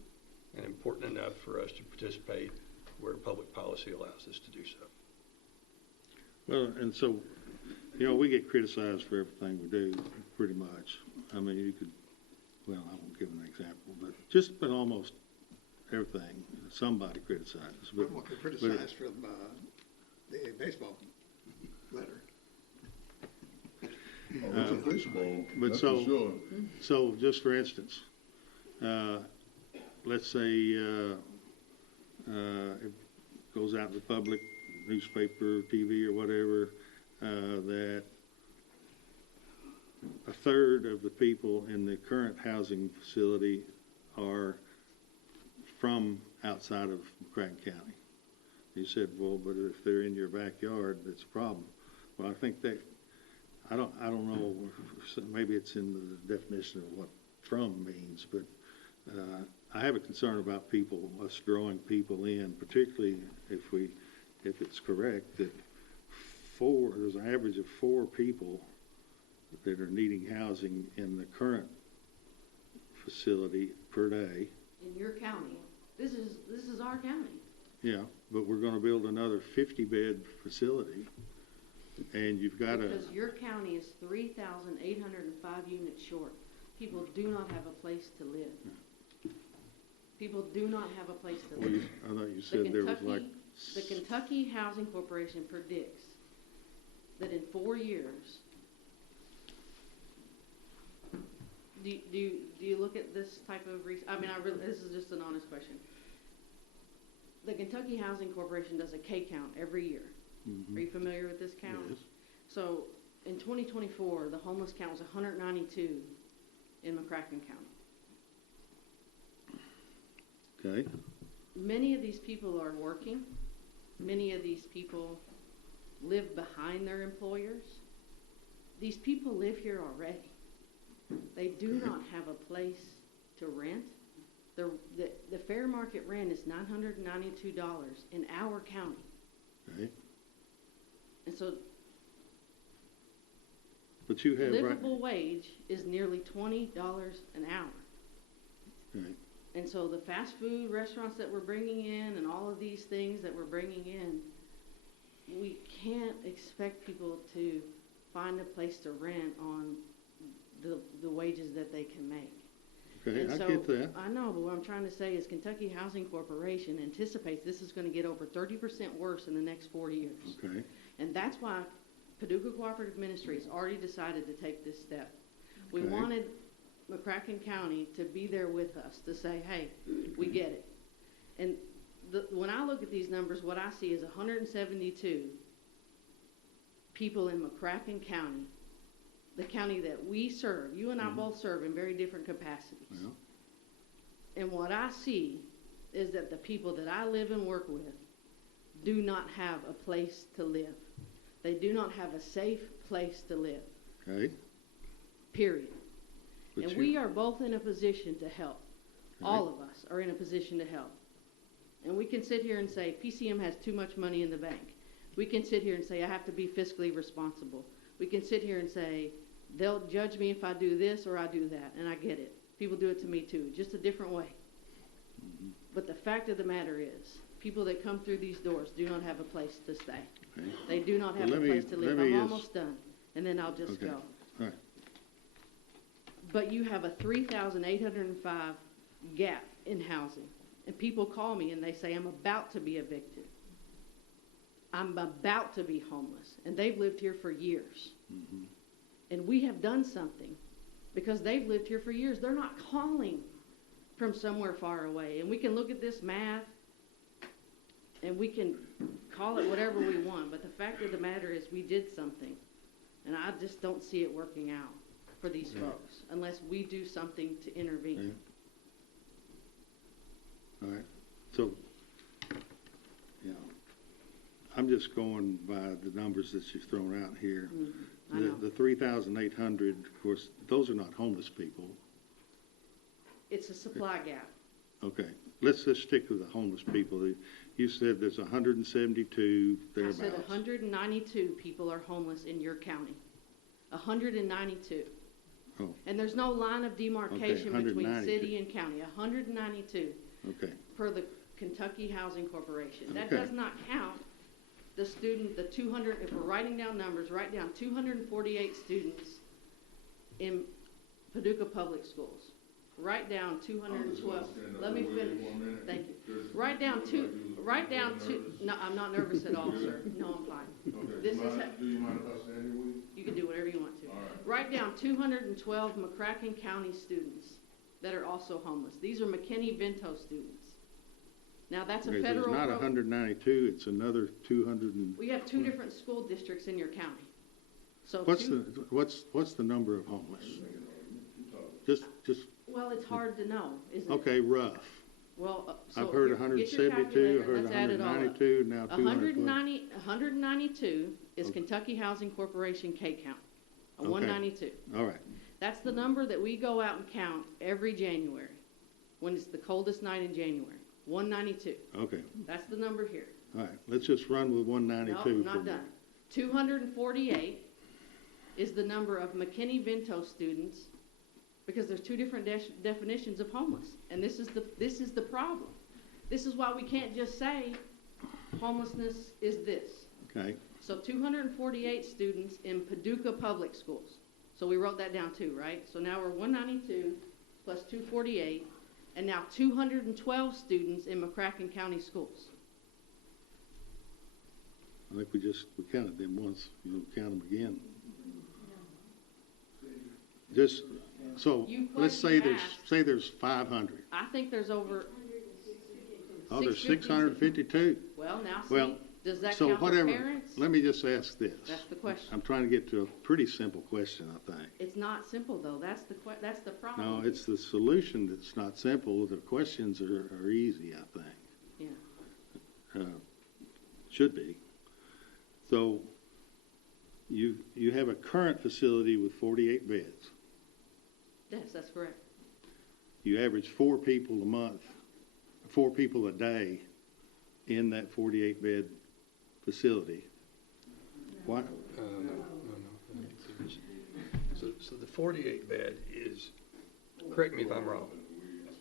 and important enough for us to participate where public policy allows us to do so. Well, and so, we get criticized for everything we do, pretty much. I mean, you could, well, I won't give an example, but just about almost everything, somebody criticizes. I'm going to criticize from the baseball letter. Oh, it's a fishbowl, But that's so- for sure. So, just for instance, let's say it goes out in the public, newspaper, TV, or whatever, that a third of the people in the current housing facility are from outside of McCracken County. You said, well, but if they're in your backyard, that's a problem. Well, I think that, I don't know, maybe it's in the definition of what from means, but I have a concern about us drawing people in, particularly if it's correct that there's an average of 4 people that are needing housing in the current facility per day. In your county. This is our county. Yeah, but we're gonna build another 50-bed facility, and you've got to. Because your county is 3,805 units short. People do not have a place to live. People do not have a place to live. I thought you said there was like. The Kentucky Housing Corporation predicts that in 4 years, do you look at this type of I mean, this is just an honest question. The Kentucky Housing Corporation does a K count every year. Mhm. Are you familiar with this count? Yes. So in 2024, the homeless count was 192 in McCracken County. Okay. Many of these people are working. Many of these people live behind their employers. These people live here already. They do not have a place to rent. The fair market rent is $992 in our county. Okay. And so But you have livable wage is nearly $20 an hour. Okay. And so the fast food restaurants that we're bringing in and all of these things that we're bringing in, we can't expect people to find a place to rent on the wages that they can make. Okay, And I so, get that. I know, but what I'm trying to say is Kentucky Housing Corporation anticipates this is going to get over 30% worse in the next 4 years. Okay. And that's why Paducah Cooperative Ministries already decided to take this step. We Okay. wanted McCracken County to be there with us, to say, hey, we get it. And when I look at these numbers, what I see is 172 people in McCracken County, the county that we serve. You and I both serve in very different capacities. Well, And what I see is that the people that I live and work with do not have a place to live. They do not have a safe place to live, okay. period. But And you- we are both in a position to help. Okay. All of us are in a position to help. And we can sit here and say, PCM has too much money in the bank. We can sit here and say, I have to be fiscally responsible. We can sit here and say, they'll judge me if I do this or I do that. And I get it. People do it to me too, just a different way. Mm-hmm. But the fact of the matter is, people that come through these doors do not have a place to stay. Okay. They do not have Well, a let me- place to live. let me I'm just- almost done, and then I'll just Okay. go. All right. But you have a 3,805 gap in housing. And people call me and they say, I'm about to be evicted. I'm about to be homeless. And they've lived here for years. Mhm. And we have done something because they've lived here for years. They're not calling from somewhere far away. And we can look at this math and we can call it whatever we want. But the fact of the matter is we did something. And I just don't see it working out for these folks unless we do something to intervene. All right. So, yeah, I'm just going by the numbers that you've thrown out here. I know. The 3,800, of course, those are not homeless people. It's a supply gap. Okay, let's just stick with the homeless people. You said there's 172 I thereabouts. said 192 people are homeless in your county. 192. Oh, And there's no line of demarcation Okay, between 192. city and county. 192 okay, per the Kentucky Housing Corporation. That Okay. does not count the 200, if we're writing down numbers, write down 248 students in Paducah Public Schools. Write down 212. Let me finish. Thank you. Write down two, no, I'm not nervous at all, sir. No, I'm fine. This is, Do you mind if I stand here with you? you can do whatever you want to. All right. Write down 212 McCracken County students that are also homeless. These are McKinney-Vento students. Now, that's a okay, so federal. it's not 192, it's another 200 and, We have two different school districts in your county. So what's the number of homeless? Just, well, it's hard to know, isn't it? okay, rough. Well, so I've heard get your 172, calculator, I heard let's add it all up. 192, now 212. 192 is Okay. Kentucky Housing Corporation K count. A Okay. 192. All right, That's the number that we go out and count every January, when it's the coldest night in January. 192. okay, That's the number here. all right. Let's just run with No, 192. I'm for not now. done. 248 is the number of McKinney-Vento students, because there's two different definitions of homeless. And this is the problem. This is why we can't just say homelessness is this. Okay, So 248 students in Paducah Public Schools. So we wrote that down too, right? So now we're 192 plus 248, and now 212 students in McCracken County schools. I think we counted them once, count them again. Just, so, You let's question say asked. there's 500. I think there's over, Oh, there's 650. 652. well, now Well, see, does that so count the whatever, parents? let me just ask this. That's the question. I'm trying to get to a pretty simple question, I think. It's not simple, though. That's the problem. No, it's the solution that's not simple. The questions are easy, I think. Yeah. Should be. So you have a current facility with 48 beds. Yes, that's correct. You average 4 people a month, 4 people a day in that 48 bed facility. Why? No. So the 48 bed is, correct me if I'm wrong,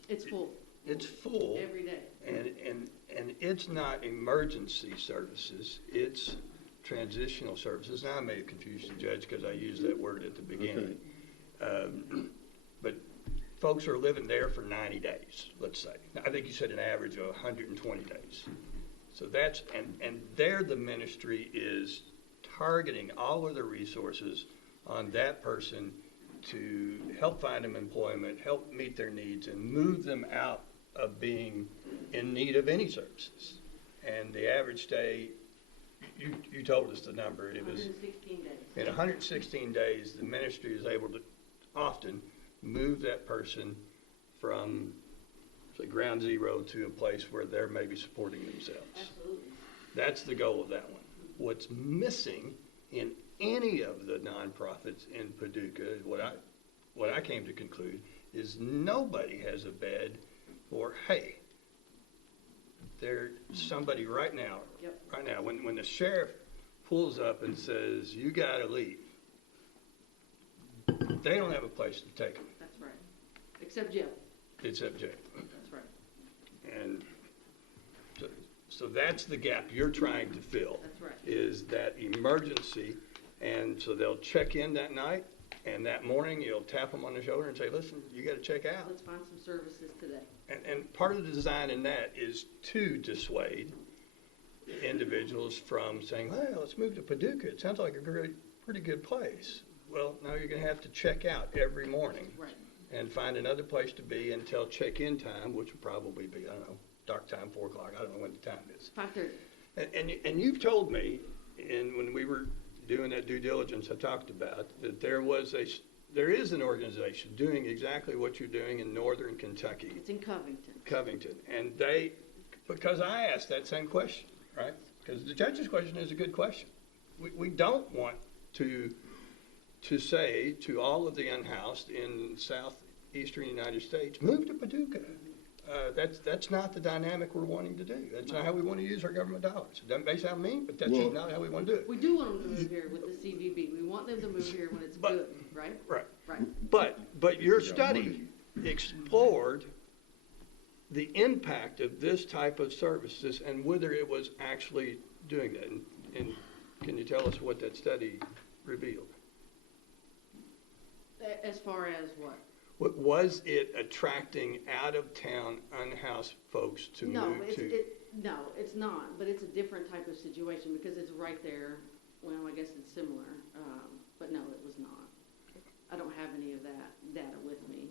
It's full it's full. every day. And it's not emergency services, it's transitional services. Now, I may have confused the judge because I used that word at the beginning. But folks are living there for 90 days, let's say. Now, I think you said an average of 120 days. So that's, and there the ministry is targeting all of the resources on that person to help find them employment, help meet their needs, and move them out of being in need of any services. And the average stay, you told us the number, it was 116 days. in 116 days, the ministry is able to often move that person from, say, ground zero to a place where they're maybe supporting themselves. Absolutely. That's the goal of that one. What's missing in any of the nonprofits in Paducah, what I came to conclude, is nobody has a bed for, hey, there's somebody right now, when the sheriff pulls up and says, you gotta leave, they don't have a place to take them. That's right. Except jail. Except jail. That's right. And so that's the gap you're trying to fill. That's right. Is that emergency, and so they'll check in that night, and that morning you'll tap them on the shoulder and say, listen, you gotta check out. Let's find some services today. And part of the design in that is to dissuade individuals from saying, well, let's move to Paducah. It sounds like a pretty good place. Well, now you're gonna have to check out every morning. Right. And find another place to be until check-in time, which will probably be, I don't know, dark time, 4 o'clock, I don't know when the time is. 5:30. And you've told me, and when we were doing that due diligence I talked about, that there is an organization doing exactly what you're doing in northern Kentucky. It's in Covington. Covington. And because I asked that same question, right? Because the judge's question is a good question. We don't want to say to all of the unhoused in southeastern United States, move to Paducah. That's not the dynamic we're wanting to do. That's not how we want to use our government dollars. It may sound mean, but that's just not how we want to do it. We do want them to move here with the CVB. We want them to move here when it's good, right? Right. Right. But your study explored the impact of this type of services and whether it was actually doing that. And can you tell us what that study revealed? As far as what? Was it attracting out-of-town unhoused folks to move to? No, it's not. But it's a different type of situation because it's right there. Well, I guess it's similar. But no, it was not. I don't have any of that data with me,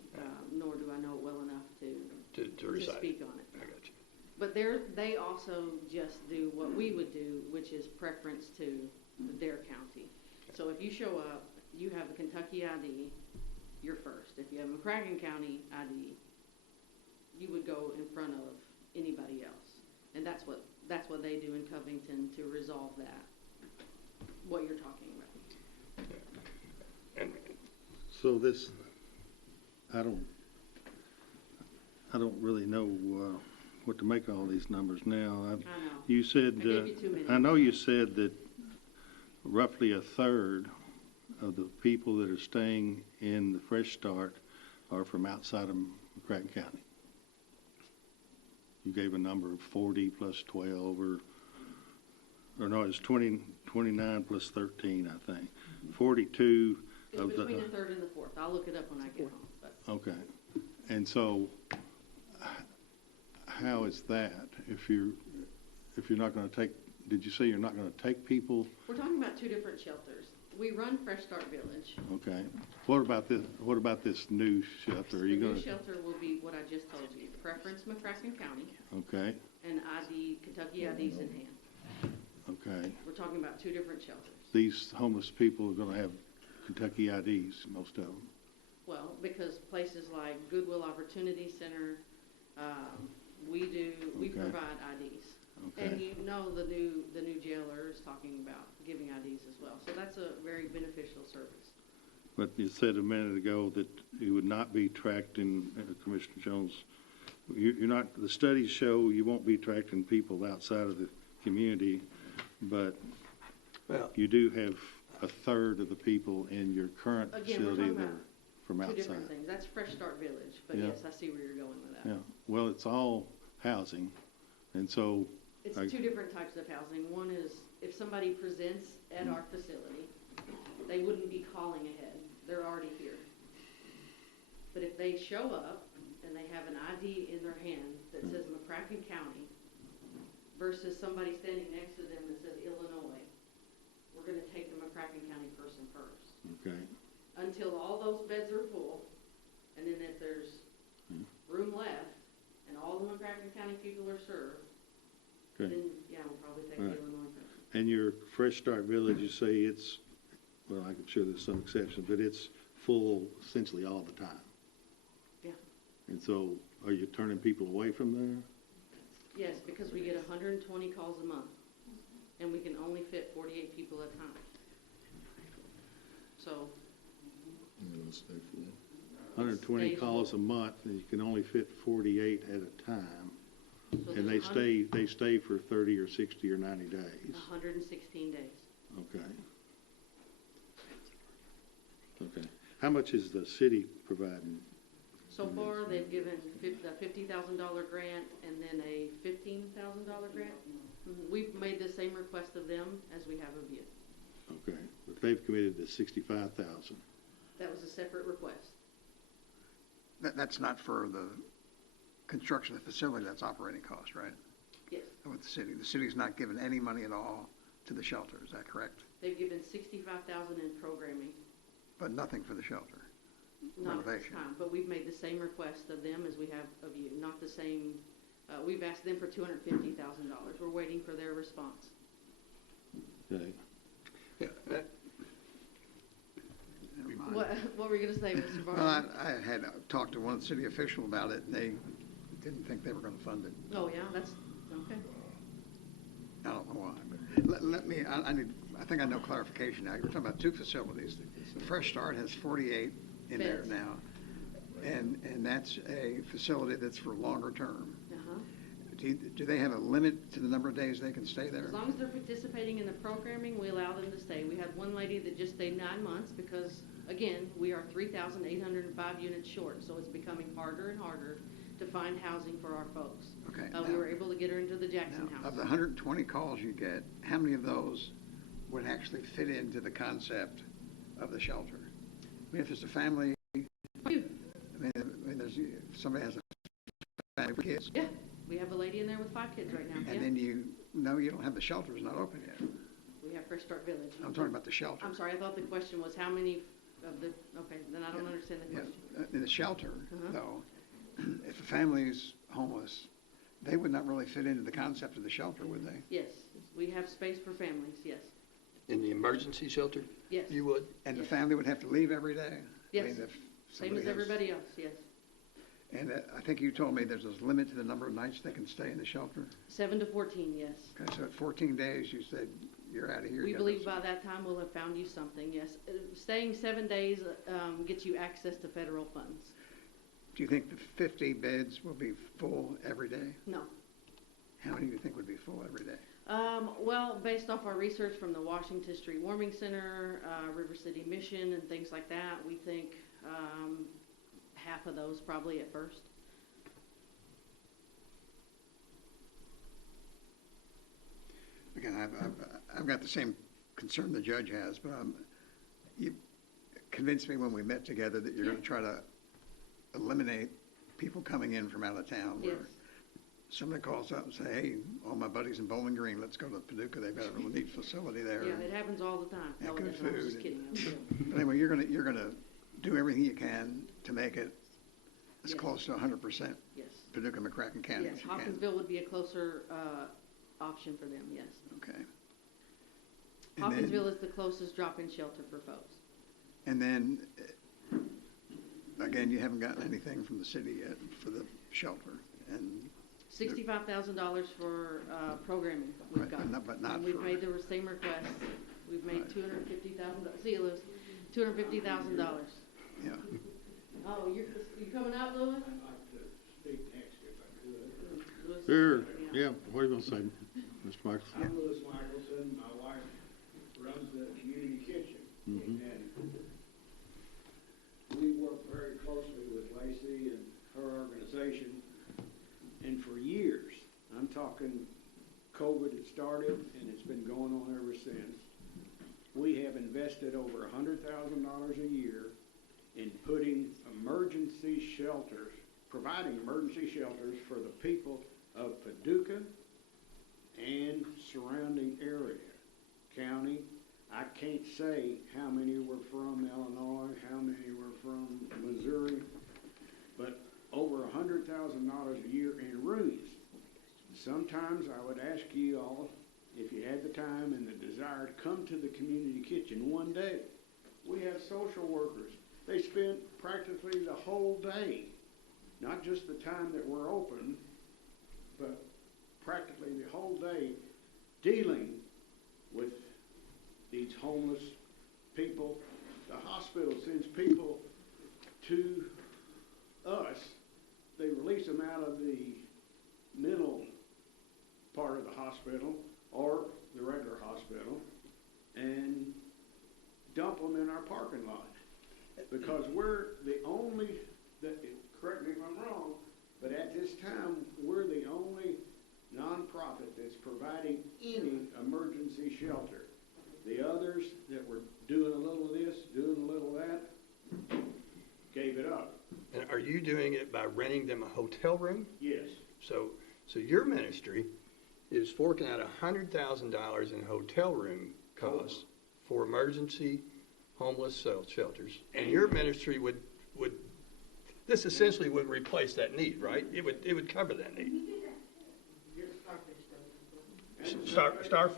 nor do I know it well enough to speak on it. I got you. But they also just do what we would do, which is preference to their county. So if you show up, you have a Kentucky ID, you're first. If you have a McCracken County ID, you would go in front of anybody else. And that's what they do in Covington to resolve that, what you're talking about. And So this, I don't really know what to make of all these numbers now. I know. You said, I gave you 2 minutes. I know you said that roughly a third of the people that are staying in the Fresh Start are from outside of McCracken County. You gave a number of 40 plus 12 or no, it's 29 plus 13, I think. 42 It's of between the third and the fourth. I'll look it up when I get home. But. Okay. And so how is that if you're not going to take did you say you're not gonna take people? We're talking about two different shelters. We run Fresh Start Village. Okay. What about this new shelter? Are The you new gonna? shelter will be what I just told you, preference McCracken County Okay, and ID, Kentucky IDs in hand. okay. We're talking about two different shelters. These homeless people are gonna have Kentucky IDs, most of them. Well, because places like Goodwill Opportunity Center, we Okay. provide IDs. Okay. And you know the new jailer is talking about giving IDs as well. So that's a very beneficial service. But you said a minute ago that you would not be tracked in, Commissioner Jones, you're not, the studies show you won't be tracking people outside of the community, but Well, you do have a third of the people in your current Again, we're facility talking that about are from Two outside. different things. That's Fresh Start Village, but Yeah. yes, I see where you're going with that. Yeah, well, it's all housing, and so, It's I- two different types of housing. One is if somebody presents at our facility, they wouldn't be calling ahead. They're already here. But if they show up and they have an ID in their hand that says McCracken County versus somebody standing next to them that says Illinois, we're going to take the McCracken County person first okay, until all those beds are full. And then if there's room left and all the McCracken County people are served, okay. then, yeah, we'll probably take the Right. Illinois person. And your Fresh Start Village, you say it's, well, I'm sure there's some exceptions, but it's full essentially all the time. Yeah. And so, are you turning people away from there? Yes, because we get 120 calls a month, and we can only fit 48 people at a time. So, Stay full. 120 Stay calls a full. month, and you can only fit 48 at a time. so And there's they stay for 30 or 60 or 90 days. 116 days. Okay. Okay. How much is the city providing? So far, they've given the $50,000 grant and then a $15,000 grant. We've made the same request of them as we have of you. Okay, but they've committed to 65,000. That was a separate request. That's not for the construction of the facility, that's operating cost, right? Yes, With the city. The city's not given any money at all to the shelter, is that correct? they've given $65,000 in programming. But nothing for the shelter? Not at this Renovation. time, but we've made the same request of them as we have of you, not the same, we've asked them for $250,000. We're waiting for their response. Okay. yeah, Never mind. What were you gonna say, Mr. Well, Barton? I had talked to one city official about it, and they didn't think they were gonna fund it. Oh, yeah, that's, okay. I don't know why, but let me, I think I know clarification now. You're talking about two facilities. The Fresh Start has 48 in there Beds. now, and that's a facility that's for longer term. Uh-huh. Do they have a limit to the number of days they can stay there? As long as they're participating in the programming, we allow them to stay. We had one lady that just stayed 9 months because, again, we are 3,805 units short, so it's becoming harder and harder to find housing for our folks. Okay. We now- were able to get her into the Jackson Now, house. of the 120 calls you get, how many of those would actually fit into the concept of the shelter? I mean, if it's a family, I mean, there's, if somebody has a family with kids, Yeah, we have a lady in there with 5 kids right now, and yeah. then you don't have the shelter, it's not open yet. We have Fresh Start Village. I'm talking about the shelter. I'm sorry, I thought the question was how many of the, okay, then I don't understand the Yeah, question. in the shelter, Uh-huh. though, if a family's homeless, they would not really fit into the concept of the shelter, would they? Yes, we have space for families, yes. in the emergency shelter, Yes, you would? And the Yes. family would have to leave every day? I Yes. mean, if same somebody as has- everybody else, yes. And I think you told me there's a limit to the number of nights they can stay in the shelter? 7 to 14, yes. Okay, so at 14 days, you said you're out of here. We you believe gotta- by that time we'll have found you something, yes. Staying 7 days gets you access to federal funds. Do you think the 50 beds will be full every day? No. How many do you think would be full every day? Well, based off our research from the Washington Street Warming Center, River City Mission, and things like that, we think half of those probably at first. Again, I've got the same concern the judge has, but you convinced me when we met together that you're going to try to eliminate people coming in from out of town. Yes. somebody calls up and say, hey, all my buddies in Bowling Green, let's go to Paducah. They've got a really neat facility there. Yeah, it happens all the time. Yeah, No, it good doesn't. I'm just food. kidding. I'm kidding. But anyway, you're gonna do everything you can to make it as Yes. close to 100% Yes. Paducah, McCracken County Yes, as you can. Hopkinsville would be a closer option for them, yes. Okay. And Hopkinsville then, is the closest drop-in shelter for folks. and then, again, you haven't gotten anything from the city yet for the shelter, and $65,000 for programming we've Right, got. but not And we've for- made the same request. We've made Right. $250,000. See, Lewis, $250,000. yeah. Oh, you coming out, Lewis? Lewis? Sure, yeah, what are you gonna say, Mr. Michelson? I'm Louis Michelson. My wife runs the community kitchen. Mhm. And we work very closely with Lacey and her organization. And for years, I'm talking COVID had started and it's been going on ever since. We have invested over $100,000 a year in putting emergency shelters, providing emergency shelters for the people of Paducah and surrounding area, county. I can't say how many were from Illinois, how many were from Missouri, but over $100,000 a year in rooms. Sometimes I would ask you all, if you had the time and the desire, to come to the community kitchen one day. We have social workers. They spend practically the whole day, not just the time that we're open, but practically the whole day dealing with these homeless people. The hospital sends people to us. They release them out of the mental part of the hospital or the regular hospital and dump them in our parking lot. Because we're the only, correct me if I'm wrong, but at this time, we're the only nonprofit that's providing any emergency shelter. The others that were doing a little of this, doing a little of that, gave it up. And are you doing it by renting them a hotel room? Yes. So your ministry is forking out $100,000 in hotel room costs for emergency homeless shelters. And your ministry would this essentially would replace that need, right? It would cover that need.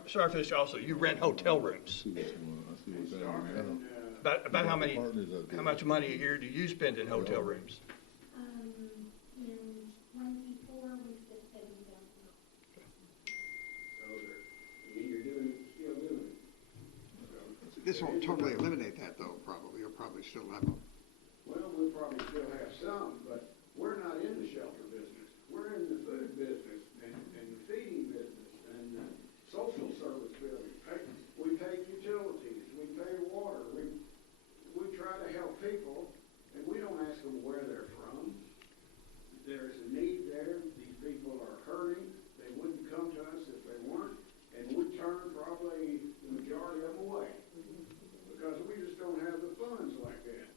Starfish also, you rent hotel rooms. I see what's happening now. About how many, Partners out there. how much money a year do you spend in hotel rooms? In 24, we spent $70,000. So you're doing it, still doing it. This won't totally eliminate that, though, probably. You'll probably still have a, Well, we'll probably still have some, but we're not in the shelter business. We're in the food business and the feeding business and the social service business. We pay utilities, we pay water, we try to help people, and we don't ask them where they're from. There's a need there, these people are hurting, they wouldn't come to us if they weren't, and we'd turn probably the majority of them away, because we just don't have the funds like that.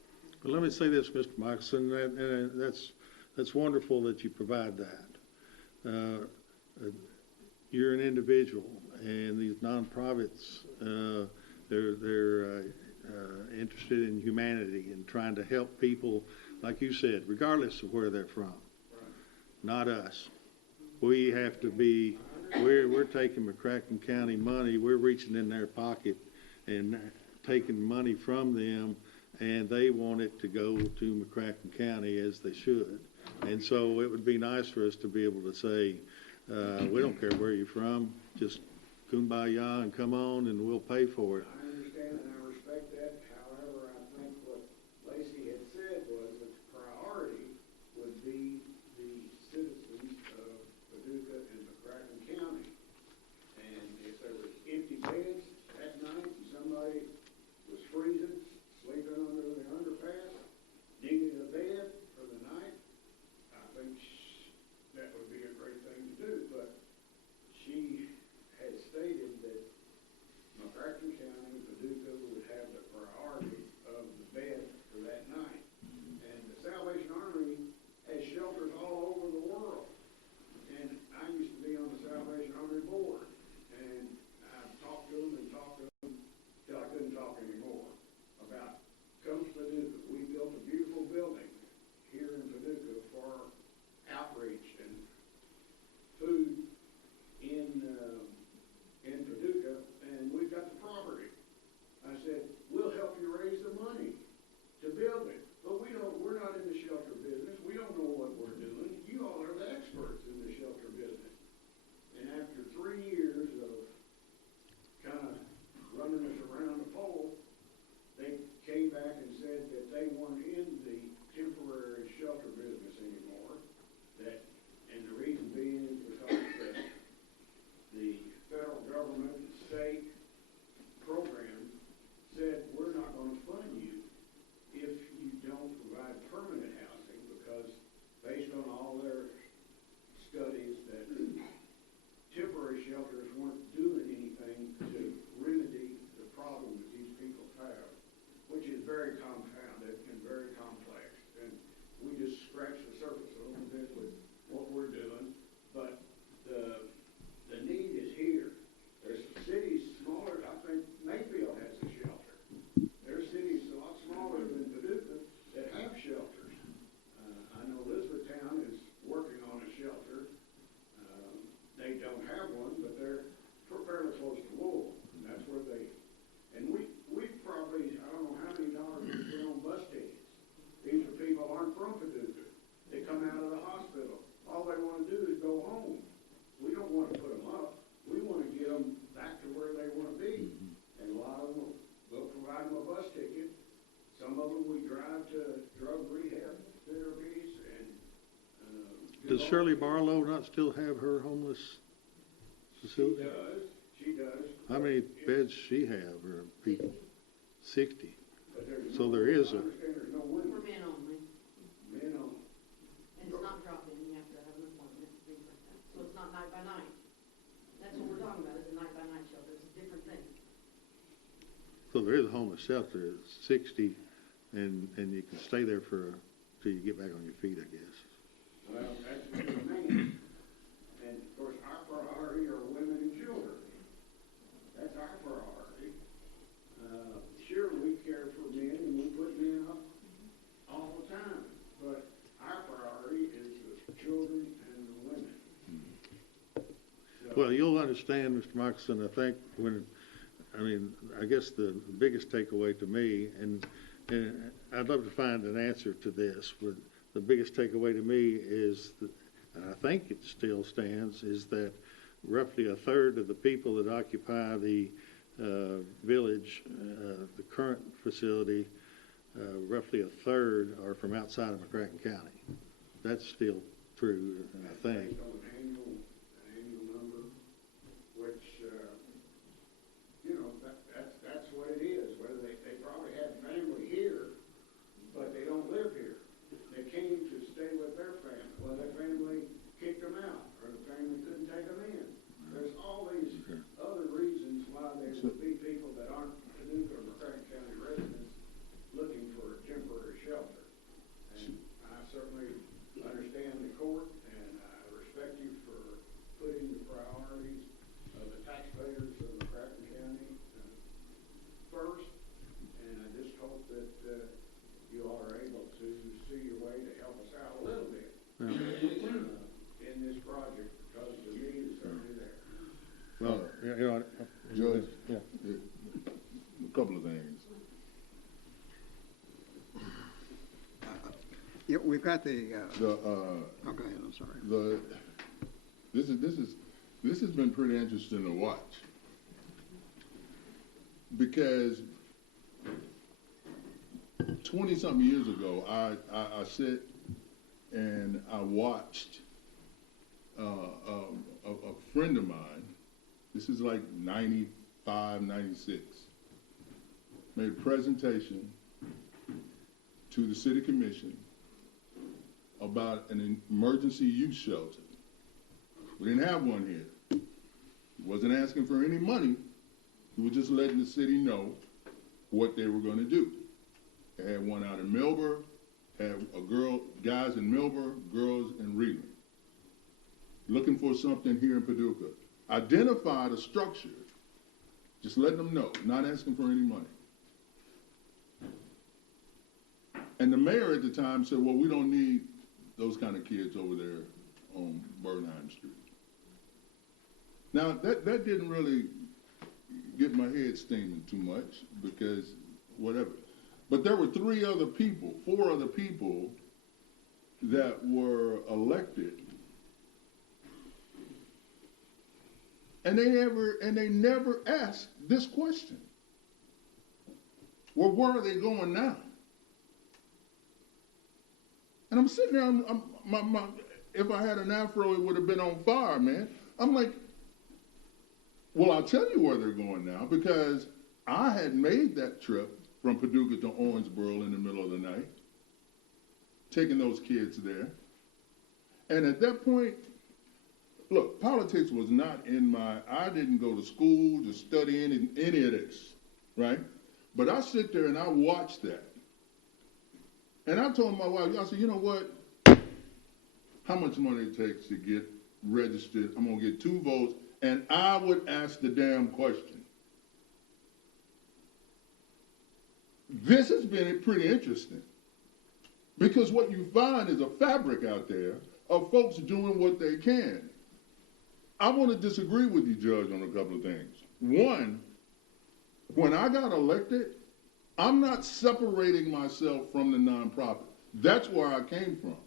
But let me say this, Mr. Michelson, that's wonderful that you provide that. You're an individual, and these nonprofits, they're interested in humanity and trying to help people, like you said, regardless of where they're from. Not us. We have to be. We're taking McCracken County money. We're reaching in their pocket and taking money from them, and they want it to go to McCracken County as they should. And so it would be nice for us to be able to say, we don't care where you're from, just kumbaya and come on and we'll pay for it. I understand and I respect that. However, I think what Lacey had said was that the priority would be the citizens of Paducah and McCracken County. And if there was empty beds at night and somebody was freezing, sleeping under the underpass, needed a bed for the night, I think that would be a great thing to do. But she had stated that McCracken County and Paducah would have the priority of the bed for that night. And the Salvation Army has shelters said that they weren't in the temporary shelter business anymore. That, and the reason being is because the federal government and state program said, we're not going to fund you if you don't provide permanent housing, because based on all their studies that temporary shelters weren't doing anything to remedy the problem that these people have, which is very compounded and very complex. And we just scratched the surface a little bit with what we're doing, but the need is here. There's cities smaller, I think Mayfield has a shelter. There's cities a lot smaller than Paducah that have shelters. I know Elizabethtown is working on a shelter. They don't have one, but they're fairly close to Louisville. And that's where and we probably, I don't know how many dollars we spend on bus tickets. These are people who aren't from Paducah. They come out of the hospital. All they want to do is go home. We don't want to put them up. We want to get them back to where they want to be. And a lot of them, we'll provide them a bus ticket. Some of them we drive to drug rehab therapies and. Does Shirley Barlow not still have her homeless facility? She does. How many beds she have, or people? 60. But there's So no, there is I a, understand there's no women. For men only, Men only. and it's not drop-in, you have to have an appointment, things like that. So it's not night by night. That's what we're talking about, is a night-by-night shelter, it's a different thing. so there is a homeless shelter at 60, and you can stay there till you get back on your feet, I guess. Well, that's what I mean. And of course, our priority are women and children. That's our priority. Sure, we care for men and we put men up all the time, but our priority is the children and the women. So, Well, you'll understand, Mr. Moccasin, I think I guess the biggest takeaway to me, and I'd love to find an answer to this, but the biggest takeaway to me is, and I think it still stands, is that roughly a third of the people that occupy the village, the current facility, roughly a third are from outside of McCracken County. That's still true, I think. based on an annual number, which, that's what it is. Whether they probably have family here, but they don't live here. They came to stay with their family. Well, their family kicked them out, or the family couldn't take them in. There's all these other reasons why there would be people that aren't Paducah or McCracken County residents looking for a temporary shelter. And I certainly understand the court, and I respect you for putting the priorities of the taxpayers of McCracken County first. And I just hope that you all are able to see your way to help us out a little bit in this project, because the need is certainly there. Well, Judge, yeah. a couple of things. We've got the, The, oh, go ahead, I'm sorry. This has been pretty interesting to watch, because 20-something years ago, I sit and I watched a friend of mine, this is like 95, 96, made a presentation to the city commission about an emergency youth shelter. We didn't have one here. He wasn't asking for any money. He was just letting the city know what they were going to do. They had one out in Millburn, had guys in Millburn, girls in Reland. Looking for something here in Paducah. Identified a structure, just letting them know, not asking for any money. And the mayor at the time said, well, we don't need those kind of kids over there on Bernheim Street. Now, that didn't really get my head steaming too much, because whatever. But there were four other people that were elected, and they never asked this question. Well, where are they going now? I'm sitting there, if I had an afro, it would have been on fire, man. I'm like, well, I'll tell you where they're going now, because I had made that trip from Paducah to Owensboro in the middle of the night, taking those kids there. And at that point, look, politics was not I didn't go to school to study any of this, right? But I sit there and I watch that. And I told my wife, I said, you know what? How much money it takes to get registered? I'm going to get 2 votes, and I would ask the damn question. This has been pretty interesting, because what you find is a fabric out there of folks doing what they can. I want to disagree with you, Judge, on a couple of things. One, when I got elected, I'm not separating myself from the nonprofit. That's where I came from.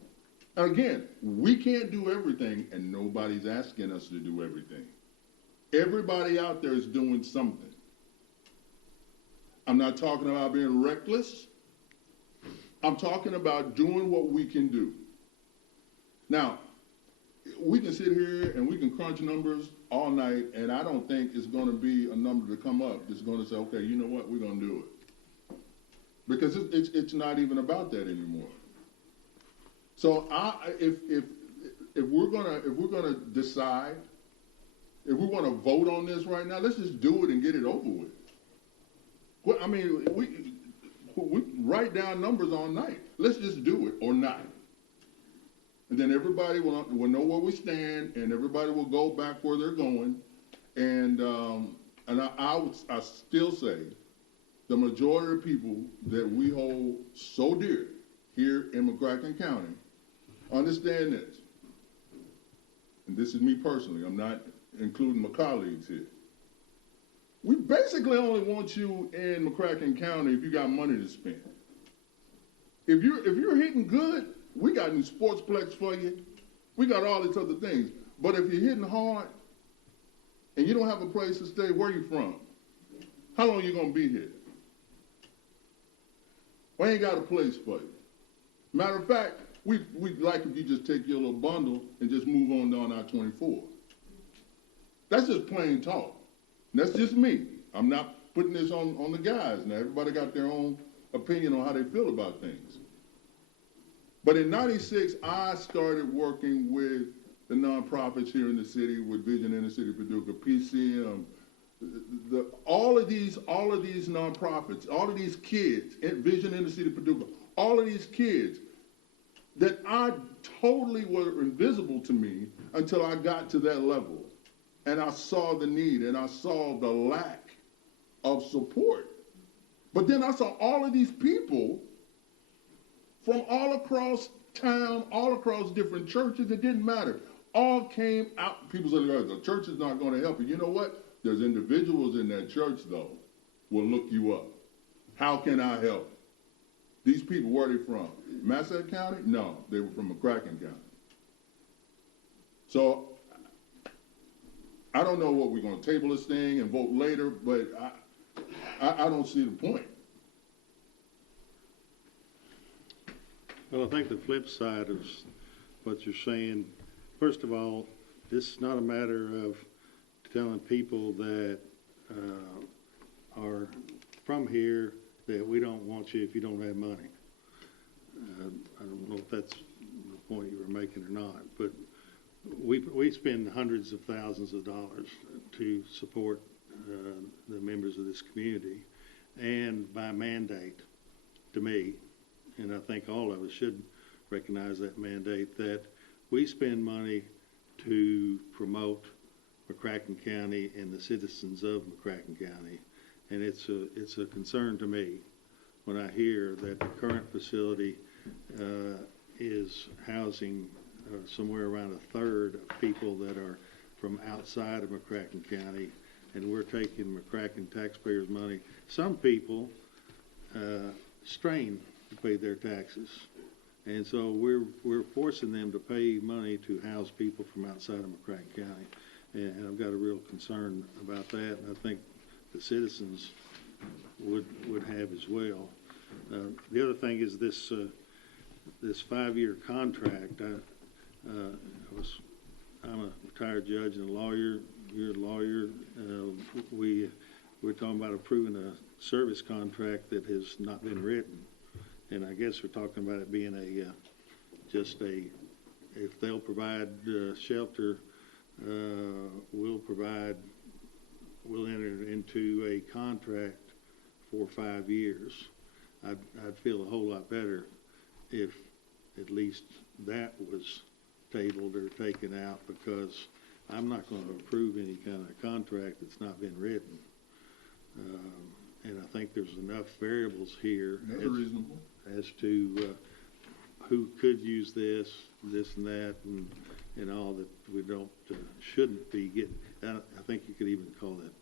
And again, we can't do everything, and nobody's asking us to do everything. Everybody out there is doing something. I'm not talking about being reckless. I'm talking about doing what we can do. Now, we can sit here and we can crunch numbers all night, and I don't think it's going to be a number to come up that's going to say, okay, you know what, we're going to do it. Because it's not even about that anymore. So if we're gonna decide, if we're gonna vote on this right now, let's just do it and get it over with. Well, I mean, we write down numbers all night. Let's just do it or not. And then everybody will know where we stand, and everybody will go back where they're going. And I still say the majority of people that we hold so dear here in McCracken County understand this. And this is me personally. I'm not including my colleagues here. We basically only want you in McCracken County if you got money to spend. If you're hitting good, we got new sportsplex for you. We got all these other things. But if you're hitting hard and you don't have a place to stay, where are you from? How long are you going to be here? We ain't got a place for you. Matter of fact, we'd like if you just take your little bundle and just move on down I-24. That's just plain talk. That's just me. I'm not putting this on the guys. Now, everybody got their own opinion on how they feel about things. But in '96, I started working with the nonprofits here in the city, with Vision in the City of Paducah, PCM, all of these nonprofits, all of these kids, Vision in the City of Paducah, all of these kids that I totally were invisible to me until I got to that level. And I saw the need, and I saw the lack of support. But then I saw all of these people from all across town, all across different churches, it didn't matter. All came out. People said, the church is not going to help you. You know what? There's individuals in that church, though, will look you up. How can I help? These people, where are they from? Massachusetts County? No, they were from McCracken County. So I don't know what we're going to table this thing and vote later, but I don't see the point. Well, I think the flip side of what you're saying, first of all, this is not a matter of telling people that are from here that we don't want you if you don't have money. I don't know if that's the point you were making or not, but we spend hundreds of thousands of dollars to support the members of this community, and by mandate, to me, and I think all of us should recognize that mandate, that we spend money to promote McCracken County and the citizens of McCracken County. And it's a concern to me when I hear that the current facility is housing somewhere around a third of people that are from outside of McCracken County, and we're taking McCracken taxpayers' money. Some people strain to pay their taxes, and so we're forcing them to pay money to house people from outside of McCracken County, and I've got a real concern about that, and I think the citizens would have as well. The other thing is this this 5-year contract, I'm a retired judge and a lawyer. You're a lawyer. We're talking about approving a service contract that has not been written, and I guess we're talking about it being if they'll provide shelter, we'll enter into a contract for 5 years. I'd feel a whole lot better if at least that was tabled or taken out, because I'm not going to approve any kind of contract that's not been written. And I think there's enough variables here as to who could use this and that, and all, that we shouldn't be getting. I think you could even call that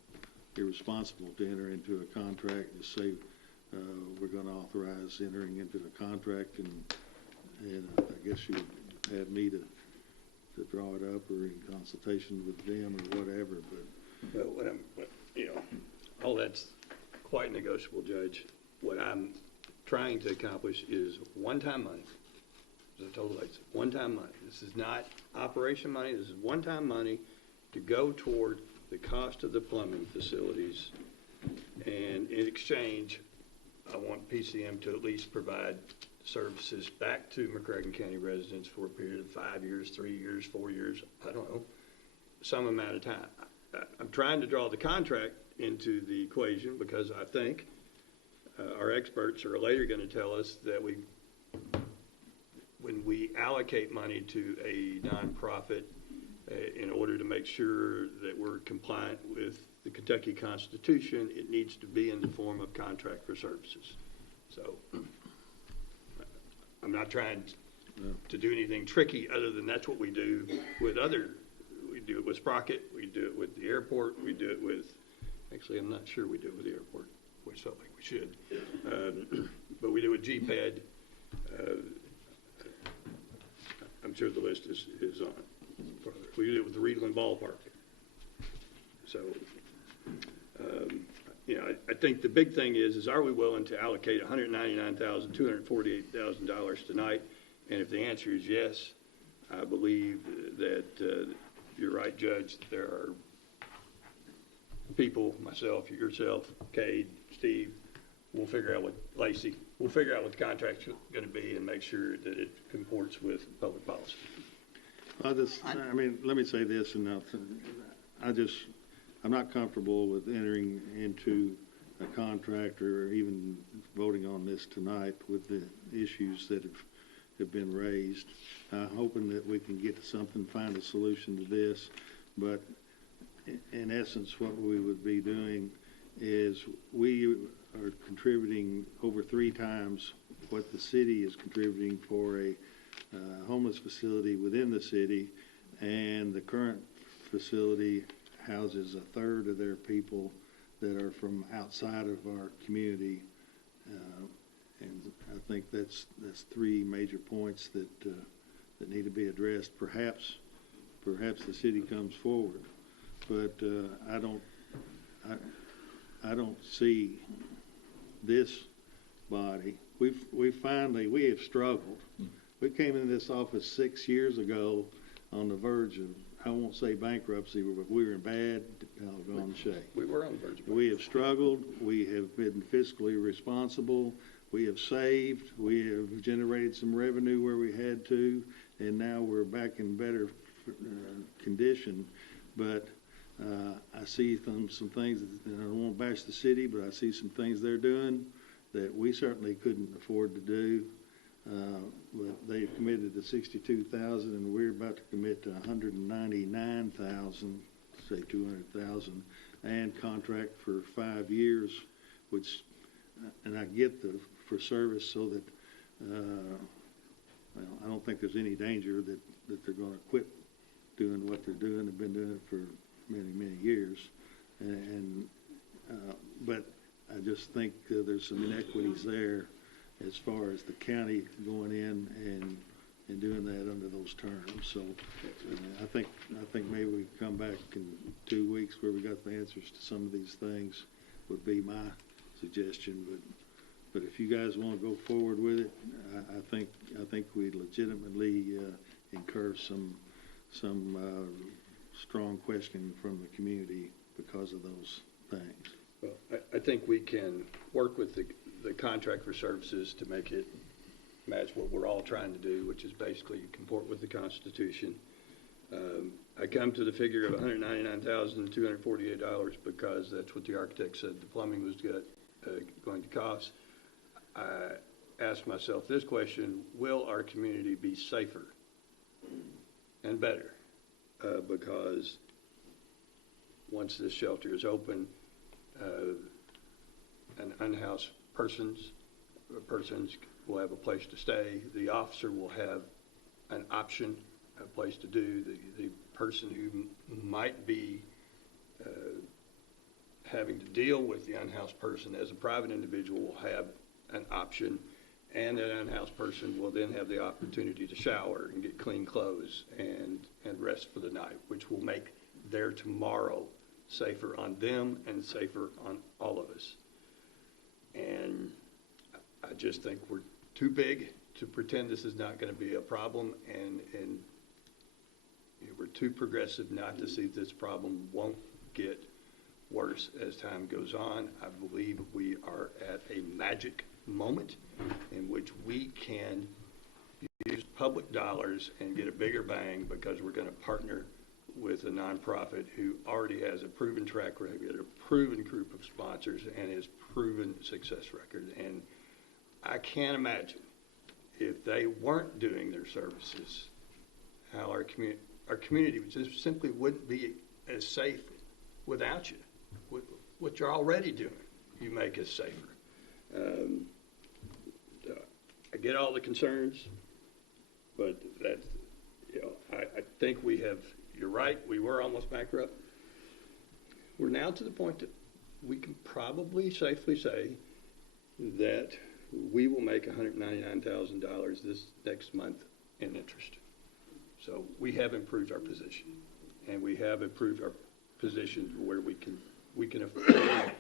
irresponsible to enter into a contract and say we're going to authorize entering into a contract, and I guess you would have me to draw it up or in consultation with them or whatever. But all that's quite negotiable, Judge. What I'm trying to accomplish is one-time money. As I told Lacey, one-time money. This is not operation money. This is one-time money to go toward the cost of the plumbing facilities. And in exchange, I want PCM to at least provide services back to McCracken County residents for a period of 5 years, 3 years, 4 years, I don't know, some amount of time. I'm trying to draw the contract into the equation because I think our experts are later going to tell us that when we allocate money to a nonprofit in order to make sure that we're compliant with the Kentucky Constitution, it needs to be in the form of contract for services. So I'm not trying to do anything tricky other than that's what we do with we do it with Sprocket, we do it with the airport, we do it with, actually I'm not sure we do it with the airport, which felt like we should, but we do it with GPED. I'm sure the list is on. We do it with the Reedland Ballpark. So, I think the big thing is are we willing to allocate $199,248 tonight? And if the answer is yes, I believe that you're right, Judge. There are people, myself, yourself, Cade, Steve, we'll figure out Lacey, we'll figure out what the contract's going to be and make sure that it comports with public policy. let me say this, and I'm not comfortable with entering into a contract or even voting on this tonight with the issues that have been raised. Hoping that we can get to something, find a solution to this. But in essence, what we would be doing is we are contributing over 3 times what the city is contributing for a homeless facility within the city, and the current facility houses a third of their people that are from outside of our community, and I think that's 3 major points that need to be addressed. Perhaps the city comes forward, but I don't see this body. We have struggled. We came into this office 6 years ago on the verge of, I won't say bankruptcy, but we were in bad shape. We were on the verge of bankruptcy. We have struggled. We have been fiscally responsible. We have saved. We have generated some revenue where we had to, and now we're back in better condition. But I see some things, and I don't want to bash the city, but I see some things they're doing that we certainly couldn't afford to do. But they committed to $62,000, and we're about to commit to $199,000, say $200,000, and contract for 5 years, which, and I get for service, so that I don't think there's any danger that they're going to quit doing what they're doing. They've been doing it for many years, but I just think there's some inequities there as far as the county going in and doing that under those terms. So I think maybe we come back in 2 weeks where we got the answers to some of these things would be my suggestion. But But if you guys want to go forward with it, I think we legitimately incur some strong questioning from the community because of those things. Well, I think we can work with the contract for services to make it match what we're all trying to do, which is basically comport with the Constitution. I come to the figure of $199,248 because that's what the architect said the plumbing was going to cost. I asked myself this question: will our community be safer and better? Because once this shelter is open, an unhoused persons will have a place to stay. The officer will have an option, a place to do. The person who might be having to deal with the unhoused person as a private individual will have an option, and that unhoused person will then have the opportunity to shower and get clean clothes and rest for the night, which will make their tomorrow safer on them and safer on all of us. And I just think we're too big to pretend this is not going to be a problem, and we're too progressive not to see this problem won't get worse as time goes on. I believe we are at a magic moment in which we can use public dollars and get a bigger bang because we're going to partner with a nonprofit who already has a proven track record, a proven group of sponsors, and has proven success record. And I can't imagine if they weren't doing their services, how our community just simply wouldn't be as safe without you. What you're already doing, you make us safer. I get all the concerns, but that's, I think we have, you're right, we were almost bankrupt. We're now to the point that we can probably safely say that we will make $199,000 this next month in interest. So we have improved our position, and we have improved our position where we can afford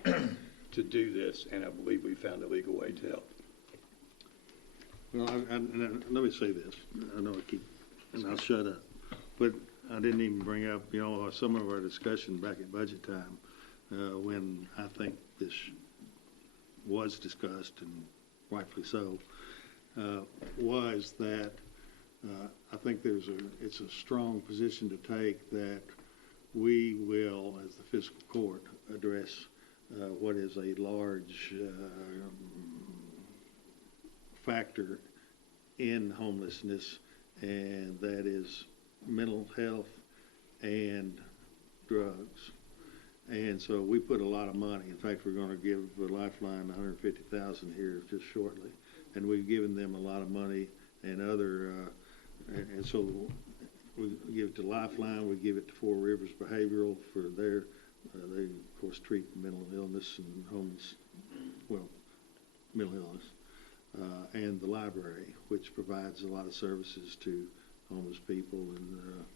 to do this, and I believe we found a legal way to help. Well, let me say this. I know I keep, and I'll shut up. But I didn't even bring up, some of our discussion back at budget time when I think this was discussed, and rightfully so, was that I think it's a strong position to take that we will, as the fiscal court, address what is a large factor in homelessness, and that is mental health and drugs. And so we put a lot of money. In fact, we're going to give Lifeline $150,000 here just shortly, and we've given them a lot of money and other. And so we give it to Lifeline. We give it to Four Rivers Behavioral for their. They of course treat mental illness and homeless. Well, mental illness. And the library, which provides a lot of services to homeless people, and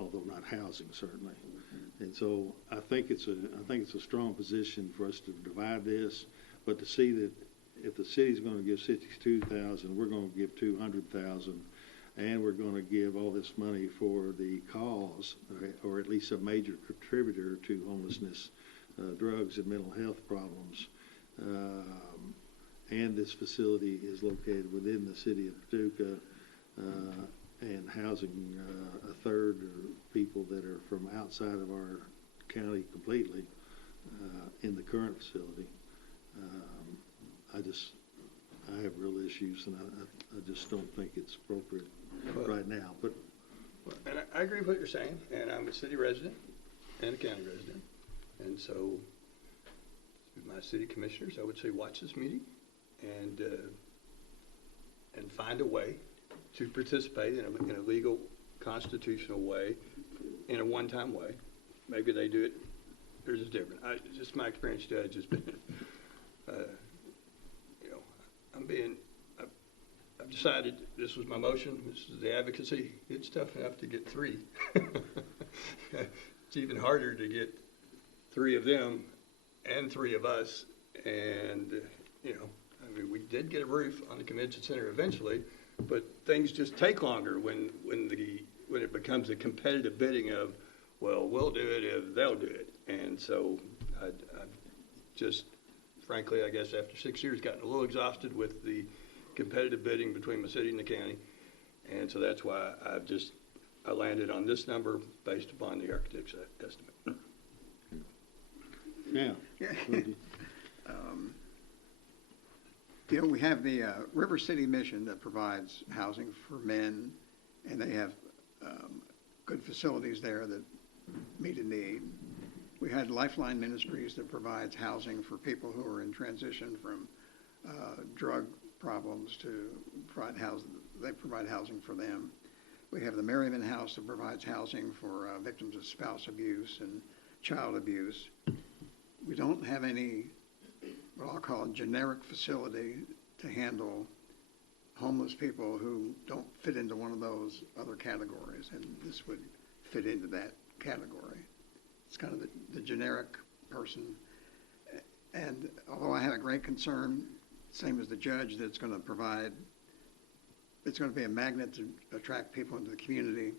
although not housing, certainly. And so I think it's a strong position for us to divide this, but to see that if the city's going to give $62,000, we're going to give $200,000, and we're going to give all this money for the cause, or at least a major contributor to homelessness, drugs and mental health problems. And this facility is located within the city of Paducah, and housing a third of people that are from outside of our county completely in the current facility. I have real issues, and I just don't think it's appropriate right now. But and I agree with what you're saying, and I'm a city resident and a county resident, and so to my city commissioners, I would say watch this meeting and find a way to participate in a legal, constitutional way, in a one-time way. Maybe they do it. There's just different. Just my experience, Judge, has been, I've decided this was my motion. This is the advocacy. It's tough enough to get three. It's even harder to get three of them and three of us And, I mean, we did get a roof on the convention center eventually, but things just take longer when it becomes a competitive bidding of, well, we'll do it if they'll do it. And so I just, frankly, I guess after 6 years, gotten a little exhausted with the competitive bidding between the city and the county. And so that's why I landed on this number based upon the architect's estimate. Yeah. We have the River City Mission that provides housing for men, and they have good facilities there that meet a need. We had Lifeline Ministries that provides housing for people who are in transition from drug problems to provide housing. They provide housing for them. We have the Merriman House that provides housing for victims of spouse abuse and child abuse. We don't have any, what I'll call a generic facility to handle homeless people who don't fit into one of those other categories, and this would fit into that category. It's kind of the generic person. And although I have a great concern, same as the judge, that it's going to be a magnet to attract people into the community,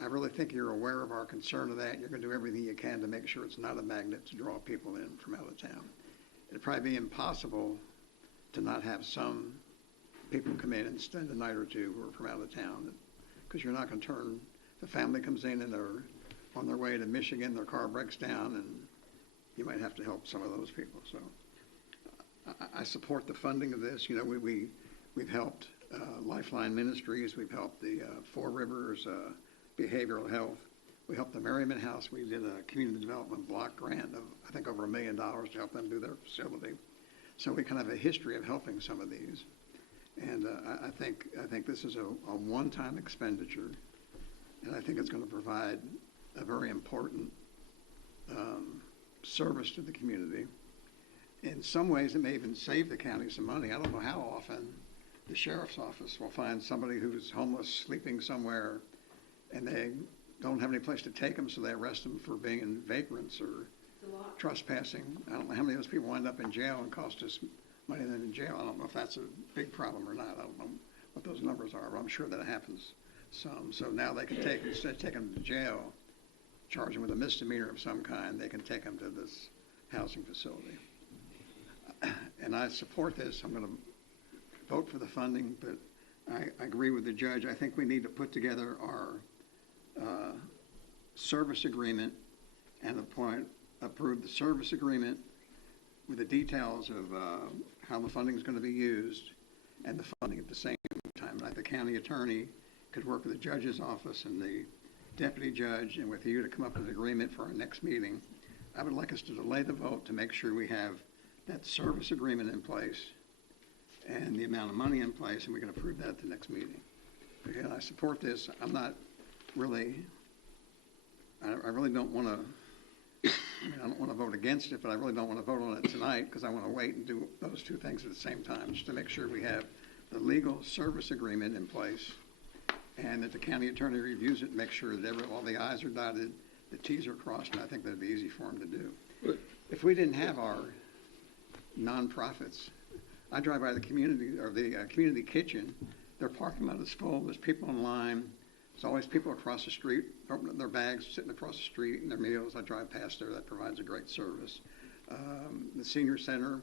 I really think you're aware of our concern of that. You're going to do everything you can to make sure it's not a magnet to draw people in from out of town. It'd probably be impossible to not have some people come in and spend a night or two who are from out of town, because you're not going to turn, the family comes in and they're on their way to Michigan, their car breaks down, and you might have to help some of those people. So I support the funding of this. We've helped Lifeline Ministries. We've helped the Four Rivers Behavioral Health. We helped the Merriman House. We did a community development block grant of, I think, over $1 million to help them do their facility. So we kind of have a history of helping some of these. And I think this is a one-time expenditure, and I think it's going to provide a very important service to the community. In some ways, it may even save the county some money. I don't know how often the sheriff's office will find somebody who's homeless sleeping somewhere, and they don't have any place to take them, so they arrest them for being in vagrants or trespassing. I don't know how many of those people wind up in jail and cost us money than in jail. I don't know if that's a big problem or not. I don't know what those numbers are, but I'm sure that happens some. So now they can take, instead of taking them to jail, charge them with a misdemeanor of some kind, they can take them to this housing facility. And I support this. I'm going to vote for the funding, but I agree with the judge. I think we need to put together our service agreement and approve the service agreement with the details of how the funding is going to be used and the funding at the same time. Like the county attorney could work with the judge's office and the deputy judge and with you to come up with an agreement for our next meeting. I would like us to delay the vote to make sure we have that service agreement in place and the amount of money in place, and we can approve that at the next meeting. Again, I support this. I'm not really, I really don't want to, I don't want to vote against it, but I really don't want to vote on it tonight because I want to wait and do those two things at the same time, just to make sure we have the legal service agreement in place and that the county attorney reviews it and makes sure that all the I's are dotted, the T's are crossed, and I think that'd be easy for him to do. If we didn't have our nonprofits, I drive by the community or the community kitchen, their parking lot is full, there's people in line, there's always people across the street, opening their bags, sitting across the street, and their meals. I drive past there. That provides a great service. The senior center,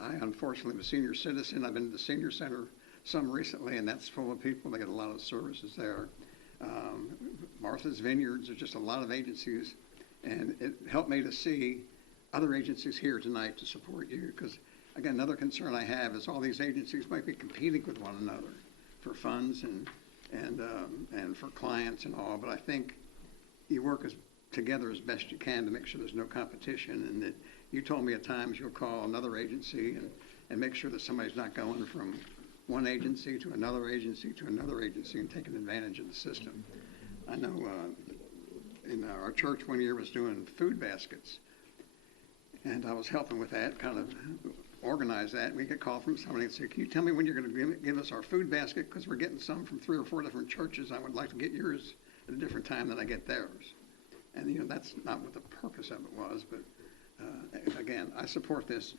I unfortunately am a senior citizen. I've been to the senior center some recently, and that's full of people. They get a lot of services there. Martha's Vineyards, there's just a lot of agencies, and it helped me to see other agencies here tonight to support you, because, again, another concern I have is all these agencies might be competing with one another for funds and for clients and all, but I think you work together as best you can to make sure there's no competition, and that you told me at times you'll call another agency and make sure that somebody's not going from one agency to another agency to another agency and taking advantage of the system. I know in our church one year was doing food baskets, and I was helping with that, kind of organize that. And we get a call from somebody and say, can you tell me when you're going to give us our food basket? Because we're getting some from 3 or 4 different churches. I would like to get yours at a different time than I get theirs. And, that's not what the purpose of it was. But, again, I support this.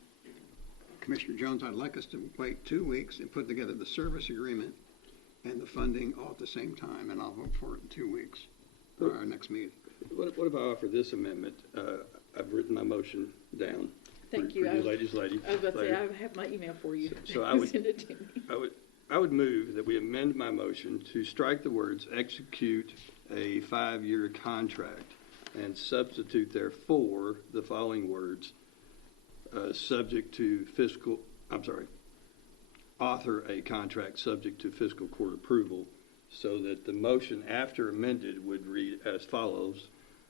Commissioner Jones, I'd like us to wait 2 weeks and put together the service agreement and the funding all at the same time, and I'll vote for it in 2 weeks for our next meeting. What if I offer this amendment? I've written my motion down. Thank for you. you ladies. I was about to say, I have my email for you. So I would- Send it to me. I would move that we amend my motion to strike the words execute a 5-year contract and substitute therefore the following words, subject to fiscal, author a contract subject to fiscal court approval, so that the motion after amended would read as follows.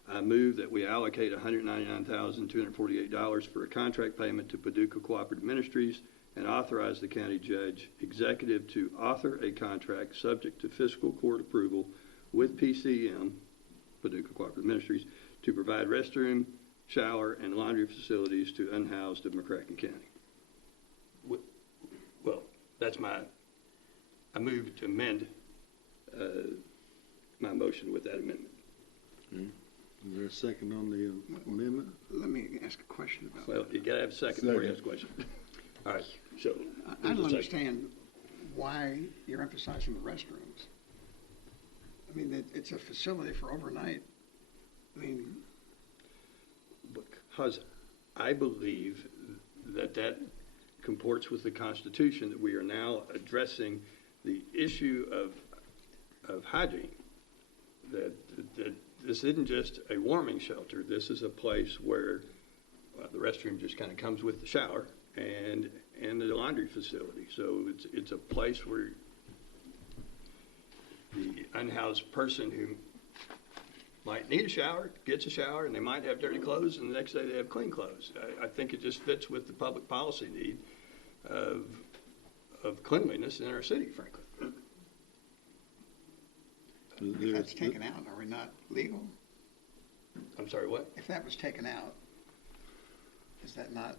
I move that we allocate $199,248 for a contract payment to Paducah Cooperative Ministries and authorize the county judge executive to author a contract subject to fiscal court approval with PCM, Paducah Cooperative Ministries, to provide restroom, shower, and laundry facilities to unhoused of McCracken County. Well, that's I move to amend my motion with that amendment. Is there a second on the amendment? Let me ask a question about Well, that. you gotta have a second before you ask a question. All right, so. I don't understand why you're emphasizing the restrooms. I mean, it's a facility for overnight. I mean, Because I believe that comports with the Constitution, that we are now addressing the issue of hygiene. That this isn't just a warming shelter. This is a place where the restroom just kind of comes with the shower and the laundry facility. So it's a place where the unhoused person who might need a shower gets a shower, and they might have dirty clothes, and the next day they have clean clothes. I think it just fits with the public policy need of cleanliness in our city, frankly. if that's taken out, are we not legal? I'm sorry, what? If that was taken out, is that not?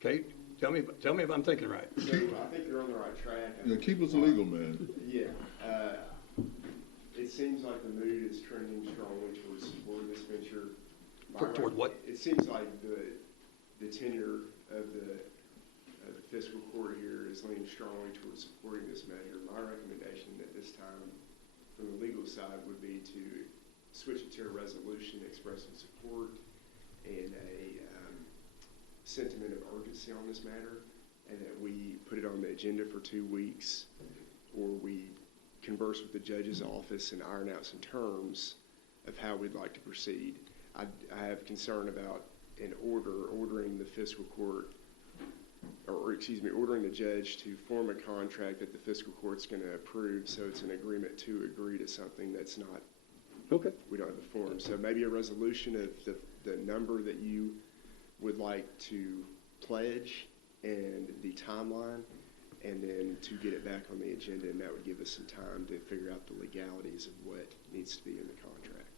Kate, tell me if I'm thinking right. So I think you're on the right track. Yeah, keep us legal, man. Yeah. It seems like the mood is trending strongly towards supporting this venture. Toward what? It seems like the tenure of the fiscal court here is leaning strongly towards supporting this measure. My recommendation at this time from the legal side would be to switch it to a resolution expressing support and a sentiment of urgency on this matter, and that we put it on the agenda for 2 weeks, or we converse with the judge's office and iron out some terms of how we'd like to proceed. I have concern about ordering the fiscal court, ordering the judge to form a contract that the fiscal court's going to approve, so it's an agreement to agree to something that's not. Okay. We don't have the form. So maybe a resolution of the number that you would like to pledge and the timeline, and then to get it back on the agenda, and that would give us some time to figure out the legalities of what needs to be in the contract.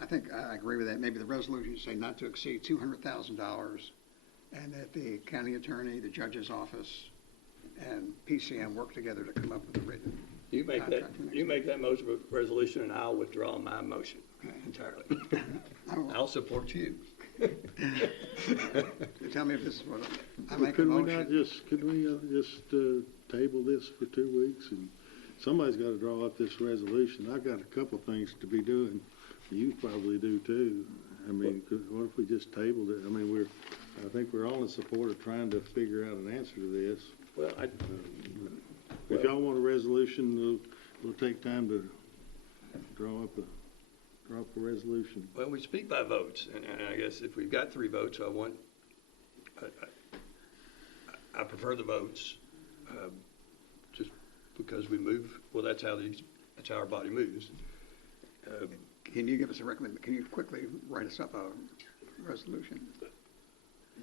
I think I agree with that. Maybe the resolution say not to exceed $200,000, and that the county attorney, the judge's office, and PCM work together to come up with a written You make contract for next that motion of resolution, and I'll withdraw my motion entirely. I'll support you. You tell me if this is what I make a Could we motion. not could we just table this for 2 weeks, and somebody's got to draw up this resolution? I've got a couple things to be doing. You probably do too. I mean, what if we just tabled it? I mean, I think we're all in support of trying to figure out an answer to this. Well, If y'all want a resolution, we'll take time to draw up a resolution. well, we speak by votes, and I guess if we've got 3 votes, I prefer the votes, just because we move. Well, that's how our body moves. Can you give us a recommendation? Can you quickly write us up a resolution?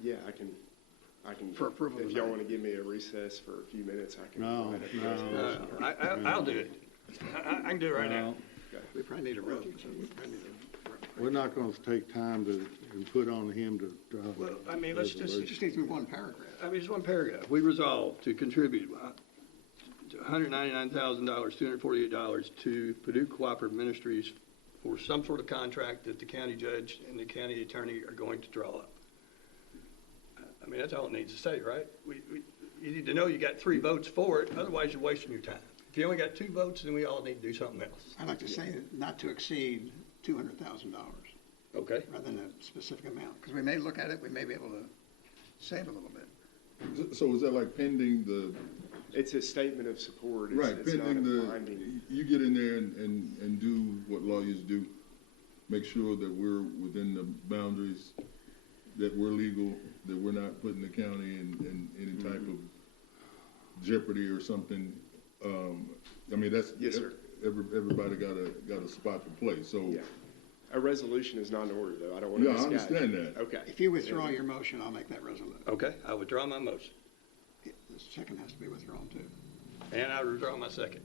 Yeah, I can. For approval If of y'all that. want to give me a recess for a few minutes, I can. No, write up a no. resolution. I'll do it. I can do it right now. We probably need a resolution. We're not going to take time to put on him to draw. Well, I mean, let's It just, just needs to be one paragraph. just one paragraph. We resolve to contribute $199,248 to Paducah Cooperative Ministries for some sort of contract that the county judge and the county attorney are going to draw up. I mean, that's all it needs to say, right? You need to know you got 3 votes for it, otherwise you're wasting your time. If you only got 2 votes, then we all need to do something else. I'd like to say not to exceed $200,000 Okay? rather than a specific amount, because we may look at it, we may be able to save a little bit. So is that like pending the, It's a statement of support. right, It's not a pending binding. you get in there and do what lawyers do, make sure that we're within the boundaries, that we're legal, that we're not putting the county in any type of jeopardy or something. I mean, that's. Yes, sir. Everybody got a spot to play, so. Yeah. A resolution is not in order, though. I don't want to Yeah, I misguide you. understand that. Okay. If you withdraw your motion, I'll make that resolution. Okay, I withdraw my motion. The second has to be withdrawn too. And I withdraw my second.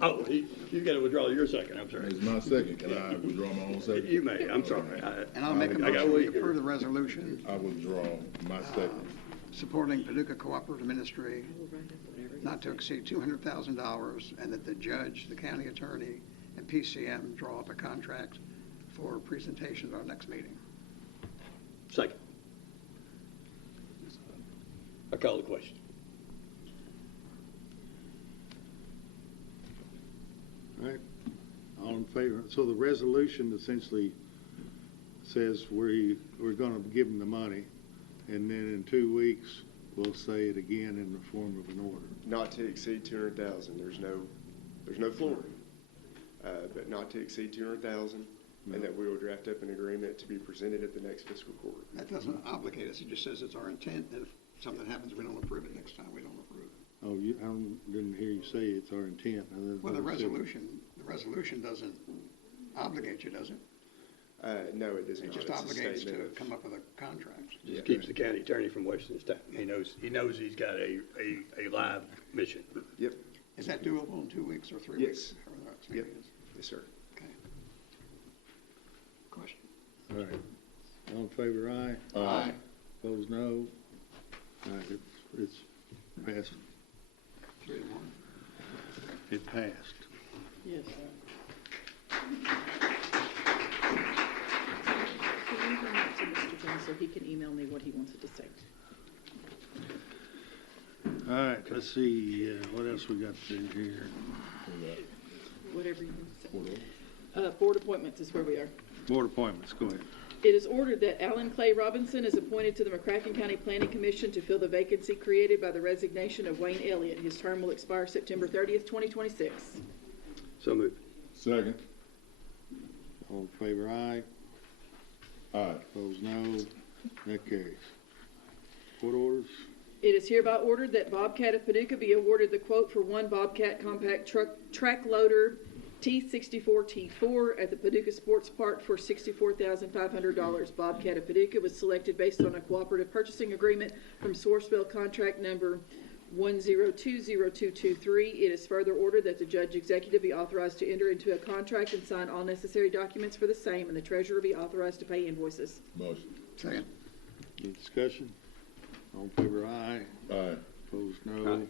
Oh, you got to withdraw your second, I'm sorry. It's my second. Can I withdraw my own second? You may, I'm sorry. And I'll make a I got motion weak to here. approve the resolution I withdraw my second. supporting Paducah Cooperative Ministry not to exceed $200,000, and that the judge, the county attorney, and PCM draw up a contract for presentation at our next meeting. Second. I call the question. All right, all in favor? So the resolution essentially says we're gonna give them the money, and then in 2 weeks, we'll say it again in the form of an order. Not to exceed 200,000. There's no floor. But not to exceed 200,000, and that we will draft up an agreement to be presented at the next fiscal court. That doesn't obligate us, it just says it's our intent, that if something happens, we don't approve it next time, we don't approve it. Oh, didn't hear you say it's our intent. Well, the resolution doesn't obligate you, does it? No, it does It not. just It's a obligates statement to of- come up with a contract. Just keeps the county attorney from wasting his time. He knows he's got a live mission. Yep. Is that doable in 2 weeks or 3 Yes. weeks? However that's gonna Yep. be. Yes, sir. Okay. Question? All right, all in favor, aye? Aye. Opposed, no? All right, it's passed. 3-1. It passed. Yes. Can you bring that to Mr. Jones so he can email me what he wants it to say? All right, let's see, what else we got to do here? Whatever you want to say. Board appointments is where we are. Board appointments, go ahead. It is ordered that Alan Clay Robinson is appointed to the McCracken County Planning Commission to fill the vacancy created by the resignation of Wayne Elliott. His term will expire September 30th, 2026. So moved. Second. All in favor, aye? Aye. Opposed, no? That carries. Court orders? It is hereby ordered that Bobcat of Paducah be awarded the quote for one Bobcat compact track loader T64T4 at the Paducah Sports Park for $64,500. Bobcat of Paducah was selected based on a cooperative purchasing agreement from Sourcewell contract number 1020223. It is further ordered that the judge executive be authorized to enter into a contract and sign all necessary documents for the same, and the treasurer be authorized to pay invoices. Motion. Second. Any discussion? All in favor, aye? Aye. Opposed, no? Aye.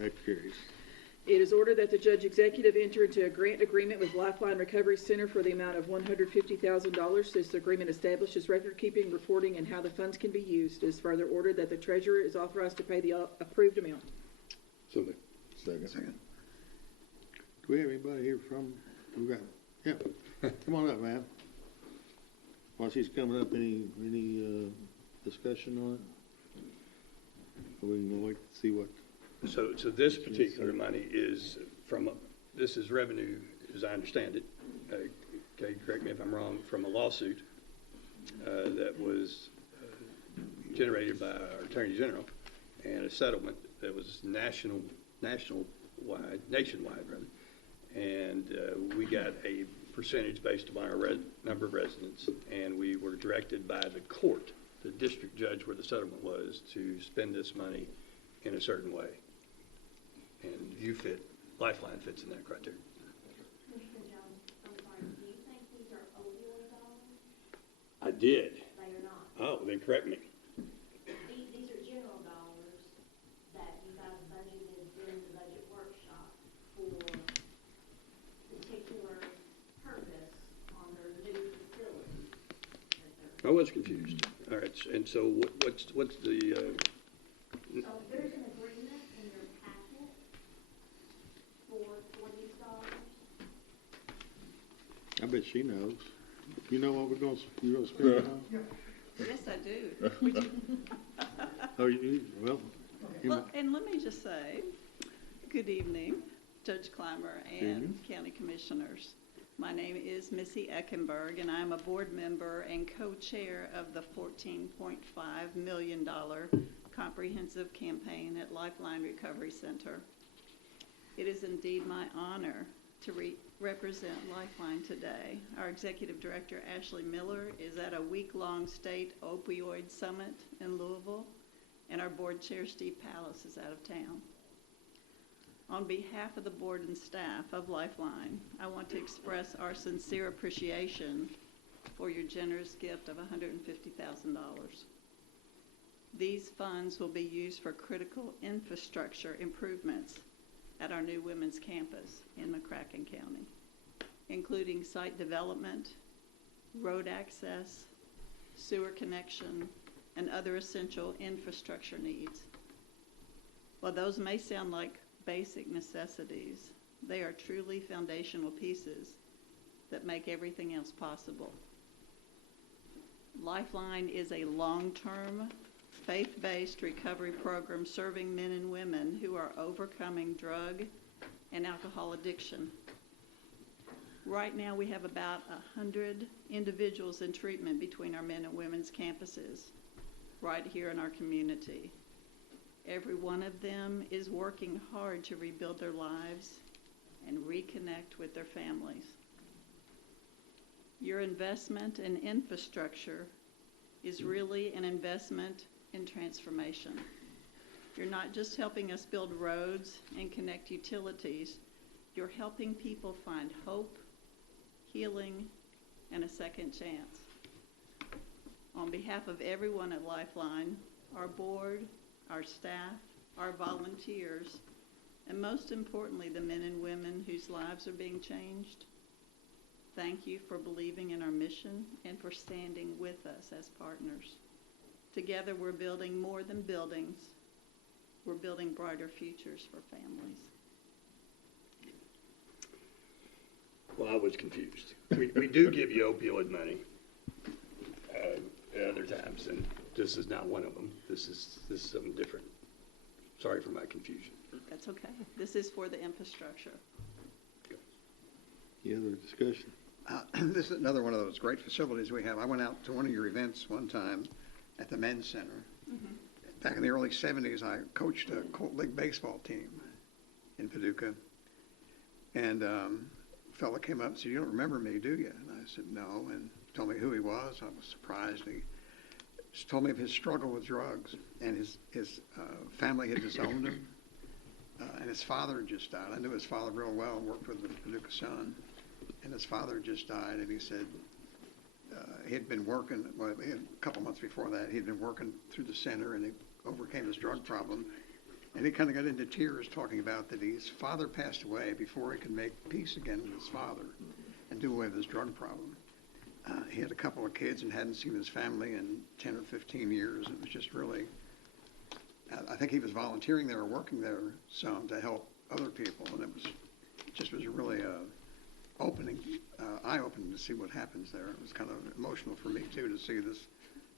That carries. It is ordered that the judge executive enter into a grant agreement with Lifeline Recovery Center for the amount of $150,000. This agreement establishes record-keeping, reporting, and how the funds can be used. It is further ordered that the treasurer is authorized to pay the approved amount. So moved. Second. Second. Do we have anybody here from, we got, yeah, come on up, man. While she's coming up, any discussion on it? Or we can wait to see what, So this particular money is this is revenue, as I understand it, okay, correct me if I'm wrong, from a lawsuit that was generated by our Attorney General, and a settlement that was nationwide, rather. And we got a percentage based upon our number of residents, and we were directed by the court, the district judge where the settlement was, to spend this money in a certain way. And Lifeline fits in that criteria. Commissioner Jones, I'm sorry, do you think these are opioid dollars? I did. They are not. Oh, then correct me. These are general dollars that you guys budgeted during the budget workshop for particular purpose on their new facility. I was confused. All right, and so what's the, So there's an agreement in your packet for these dollars. I bet she knows. You know what you're gonna spend it on? Yes, I do. Oh, well. Well, and let me just say, good evening, Judge Clymer and County Commissioners. My name is Missy Eckenberg, and I'm a board member and co-chair of the $14.5 million comprehensive campaign at Lifeline Recovery Center. It is indeed my honor to represent Lifeline today. Our executive director, Ashley Miller, is at a week-long state opioid summit in Louisville, and our board chair, Steve Pallas, is out of town. On behalf of the board and staff of Lifeline, I want to express our sincere appreciation for your generous gift of $150,000. These funds will be used for critical infrastructure improvements at our new women's campus in McCracken County, including site development, road access, sewer connection, and other essential infrastructure needs. While those may sound like basic necessities, they are truly foundational pieces that make everything else possible. Lifeline is a long-term, faith-based recovery program serving men and women who are overcoming drug and alcohol addiction. Right now, we have about 100 individuals in treatment between our men and women's campuses right here in our community. Every one of them is working hard to rebuild their lives and reconnect with their families. Your investment in infrastructure is really an investment in transformation. You're not just helping us build roads and connect utilities, you're helping people find hope, healing, and a second chance. On behalf of everyone at Lifeline, our board, our staff, our volunteers, and most importantly, the men and women whose lives are being changed, thank you for believing in our mission and for standing with us as partners. Together, we're building more than buildings. We're building brighter futures for families. well, I was confused. We do give you opioid money at other times, and this is not one of them. This is something different. Sorry for my confusion. That's okay. This is for the infrastructure. Any other discussion? This is another one of those great facilities we have. I went out to one of your events one time at the Men's Center. Mm-hmm. Back in the early 70s, I coached a Colt League baseball team in Paducah. And a fella came up and said, "You don't remember me, do you?" And I said, "No," and told me who he was. I was surprised. He just told me of his struggle with drugs, and his family had disowned him. And his father just died. I knew his father real well and worked with the Paducah Sun. And his father just died, and he said he had been working, well, a couple months before that, he'd been working through the center, and he overcame his drug problem. And he kind of got into tears talking about that his father passed away before he could make peace again with his father and do away with his drug problem. He had a couple of kids and hadn't seen his family in 10 or 15 years. It was just really, I think he was volunteering there or working there some to help other people, and it was really eye-opening to see what happens there. It was kind of emotional for me, too, to see this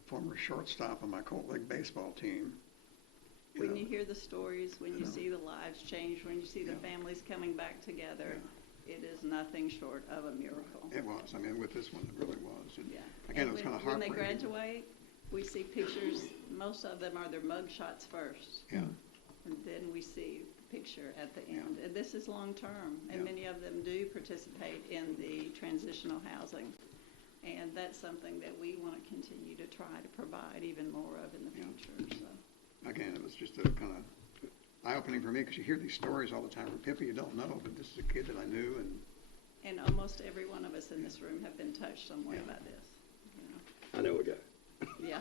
former shortstop on my Colt League baseball team. When you hear the stories, when you see the lives change, when you see the families coming back together, it is nothing short of a miracle. It was. I mean, with this one, it really was. And Yeah. again, And it was kind of when they heartbreaking. graduate, we see pictures. Most of them are their mug shots first. Yeah. And then we see the picture at the end. And this is long-term, and many of them do participate in the transitional housing. And that's something that we want to continue to try to provide even more of in the future. So. Again, it was just a kind of eye-opening for me because you hear these stories all the time from people you don't know, but this is a kid that I knew. And almost every one of us in this room have been touched some way by this. You know? I know a guy. Yeah.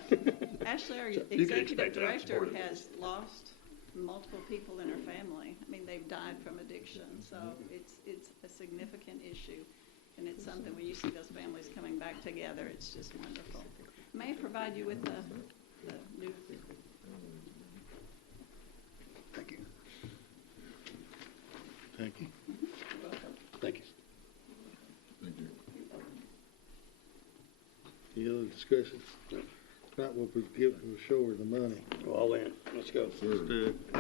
Ashley, our You can executive expect that I'm director, supportive of has lost multiple people in her family. I mean, they've died from addiction, so it's a significant issue. And it's something when you see those families coming back together, it's just wonderful. may I provide you with the new. Thank you. Thank you. Thank you. Thank you. Any other discussion? If not, we'll show her the money. We're all in. Let's go. Let's do it.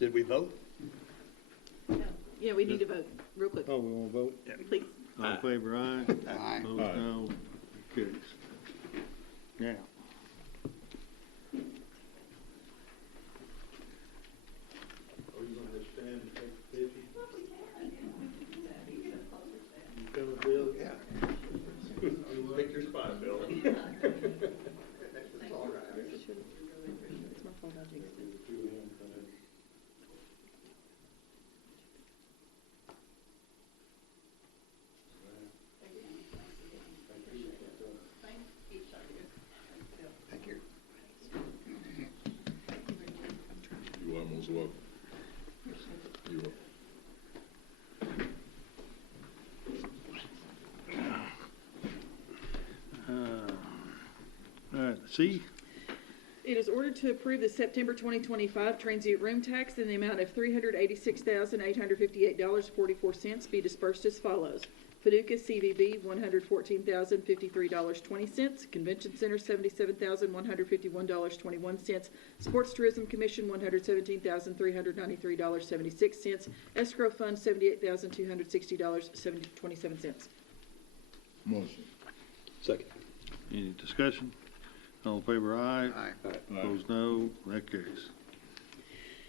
Did we vote? Yeah, we need to vote real quick, Oh, we want to vote? please. All in favor, aye? Aye. Opposed, Aye. no. Carries. Now. Are you going to stand and take the picture? You coming, Bill? Yeah. Pick your spot, Bill. It's my fault, I jinxed it. Thank you. You are most welcome. You are. All right, C, It is ordered to approve the September 2025 transient room tax in the amount of $386,858.44 be dispersed as follows. Paducah CVB, $114,053.20. Convention Center, $77,151.21. Sports Tourism Commission, $117,393.76. Escrow Fund, $78,260.27. Motion. Second. any discussion? All in favor, aye? Aye. Opposed, no. That carries.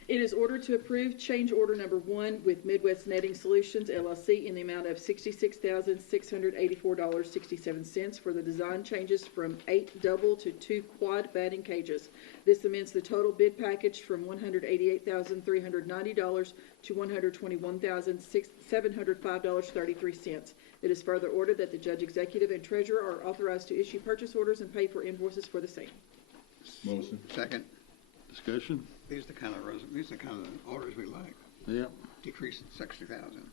It is ordered to approve change order number 1 with Midwest Netting Solutions LLC in the amount of $66,684.67 for the design changes from 8 double to 2 quad batting cages. This amends the total bid package from $188,390 to $121,705.33. It is further ordered that the judge executive and treasurer are authorized to issue purchase orders and pay for invoices for the same. Motion. Second. Discussion? These are the kind of orders we like. Yep. Decrease 60,000.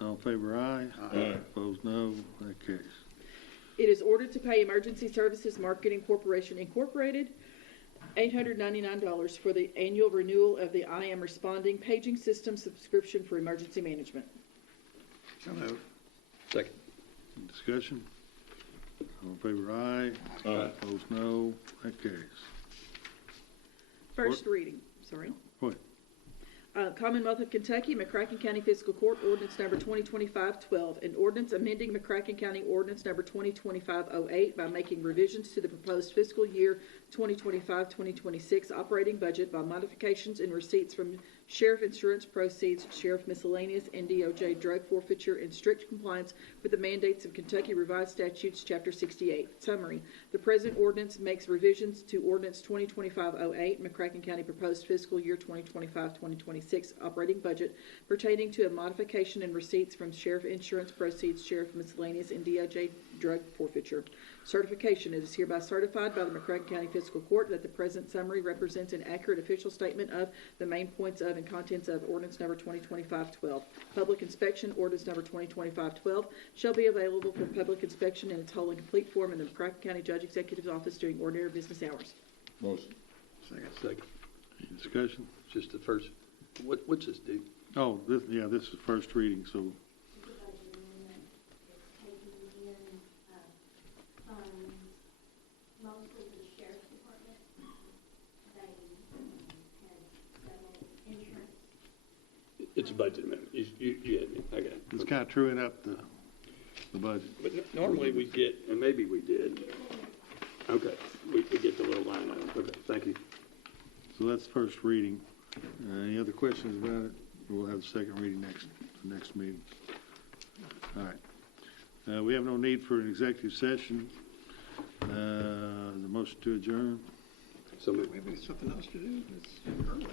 All in favor, aye? Aye. Opposed, no. That carries. It is ordered to pay Emergency Services Marketing Corporation Incorporated $899 for the annual renewal of the I Am Responding paging system subscription for emergency management. So moved. Second. Discussion? All in favor, aye? Aye. Opposed, no. That carries. First reading, sorry. Go ahead. Commonwealth of Kentucky, McCracken County Fiscal Court, ordinance number 2025-12, an ordinance amending McCracken County ordinance number 2025-08 by making revisions to the proposed fiscal year 2025-2026 operating budget by modifications in receipts from sheriff insurance proceeds, sheriff miscellaneous, and DOJ drug forfeiture in strict compliance with the mandates of Kentucky Revised Statutes, Chapter 68. Summary. The present ordinance makes revisions to Ordinance 2025-08, McCracken County proposed fiscal year 2025-2026 operating budget pertaining to a modification in receipts from sheriff insurance proceeds, sheriff miscellaneous, and DOJ drug forfeiture. Certification. It is hereby certified by the McCracken County Fiscal Court that the present summary represents an accurate official statement of the main points of and contents of ordinance number 2025-12. Public inspection. Ordinance number 2025-12 shall be available for public inspection in its whole and complete form in the McCracken County Judge Executive's office during ordinary business hours. Motion. Second. Any discussion? Just the first. What's this do? Oh, this is first reading, so The budget amendment is taking in funds, mostly the sheriff's department. They had several insurance. It's a budget amendment. You had me. I got it. it's kind of truing up the budget. But normally we get, and maybe we did. Okay, we get the little line item. Okay, thank you. So that's first reading. Any other questions about it? We'll have the second reading next meeting. All right. We have no need for an executive session. The motion to adjourn. So moved. Maybe something else to do. It's early.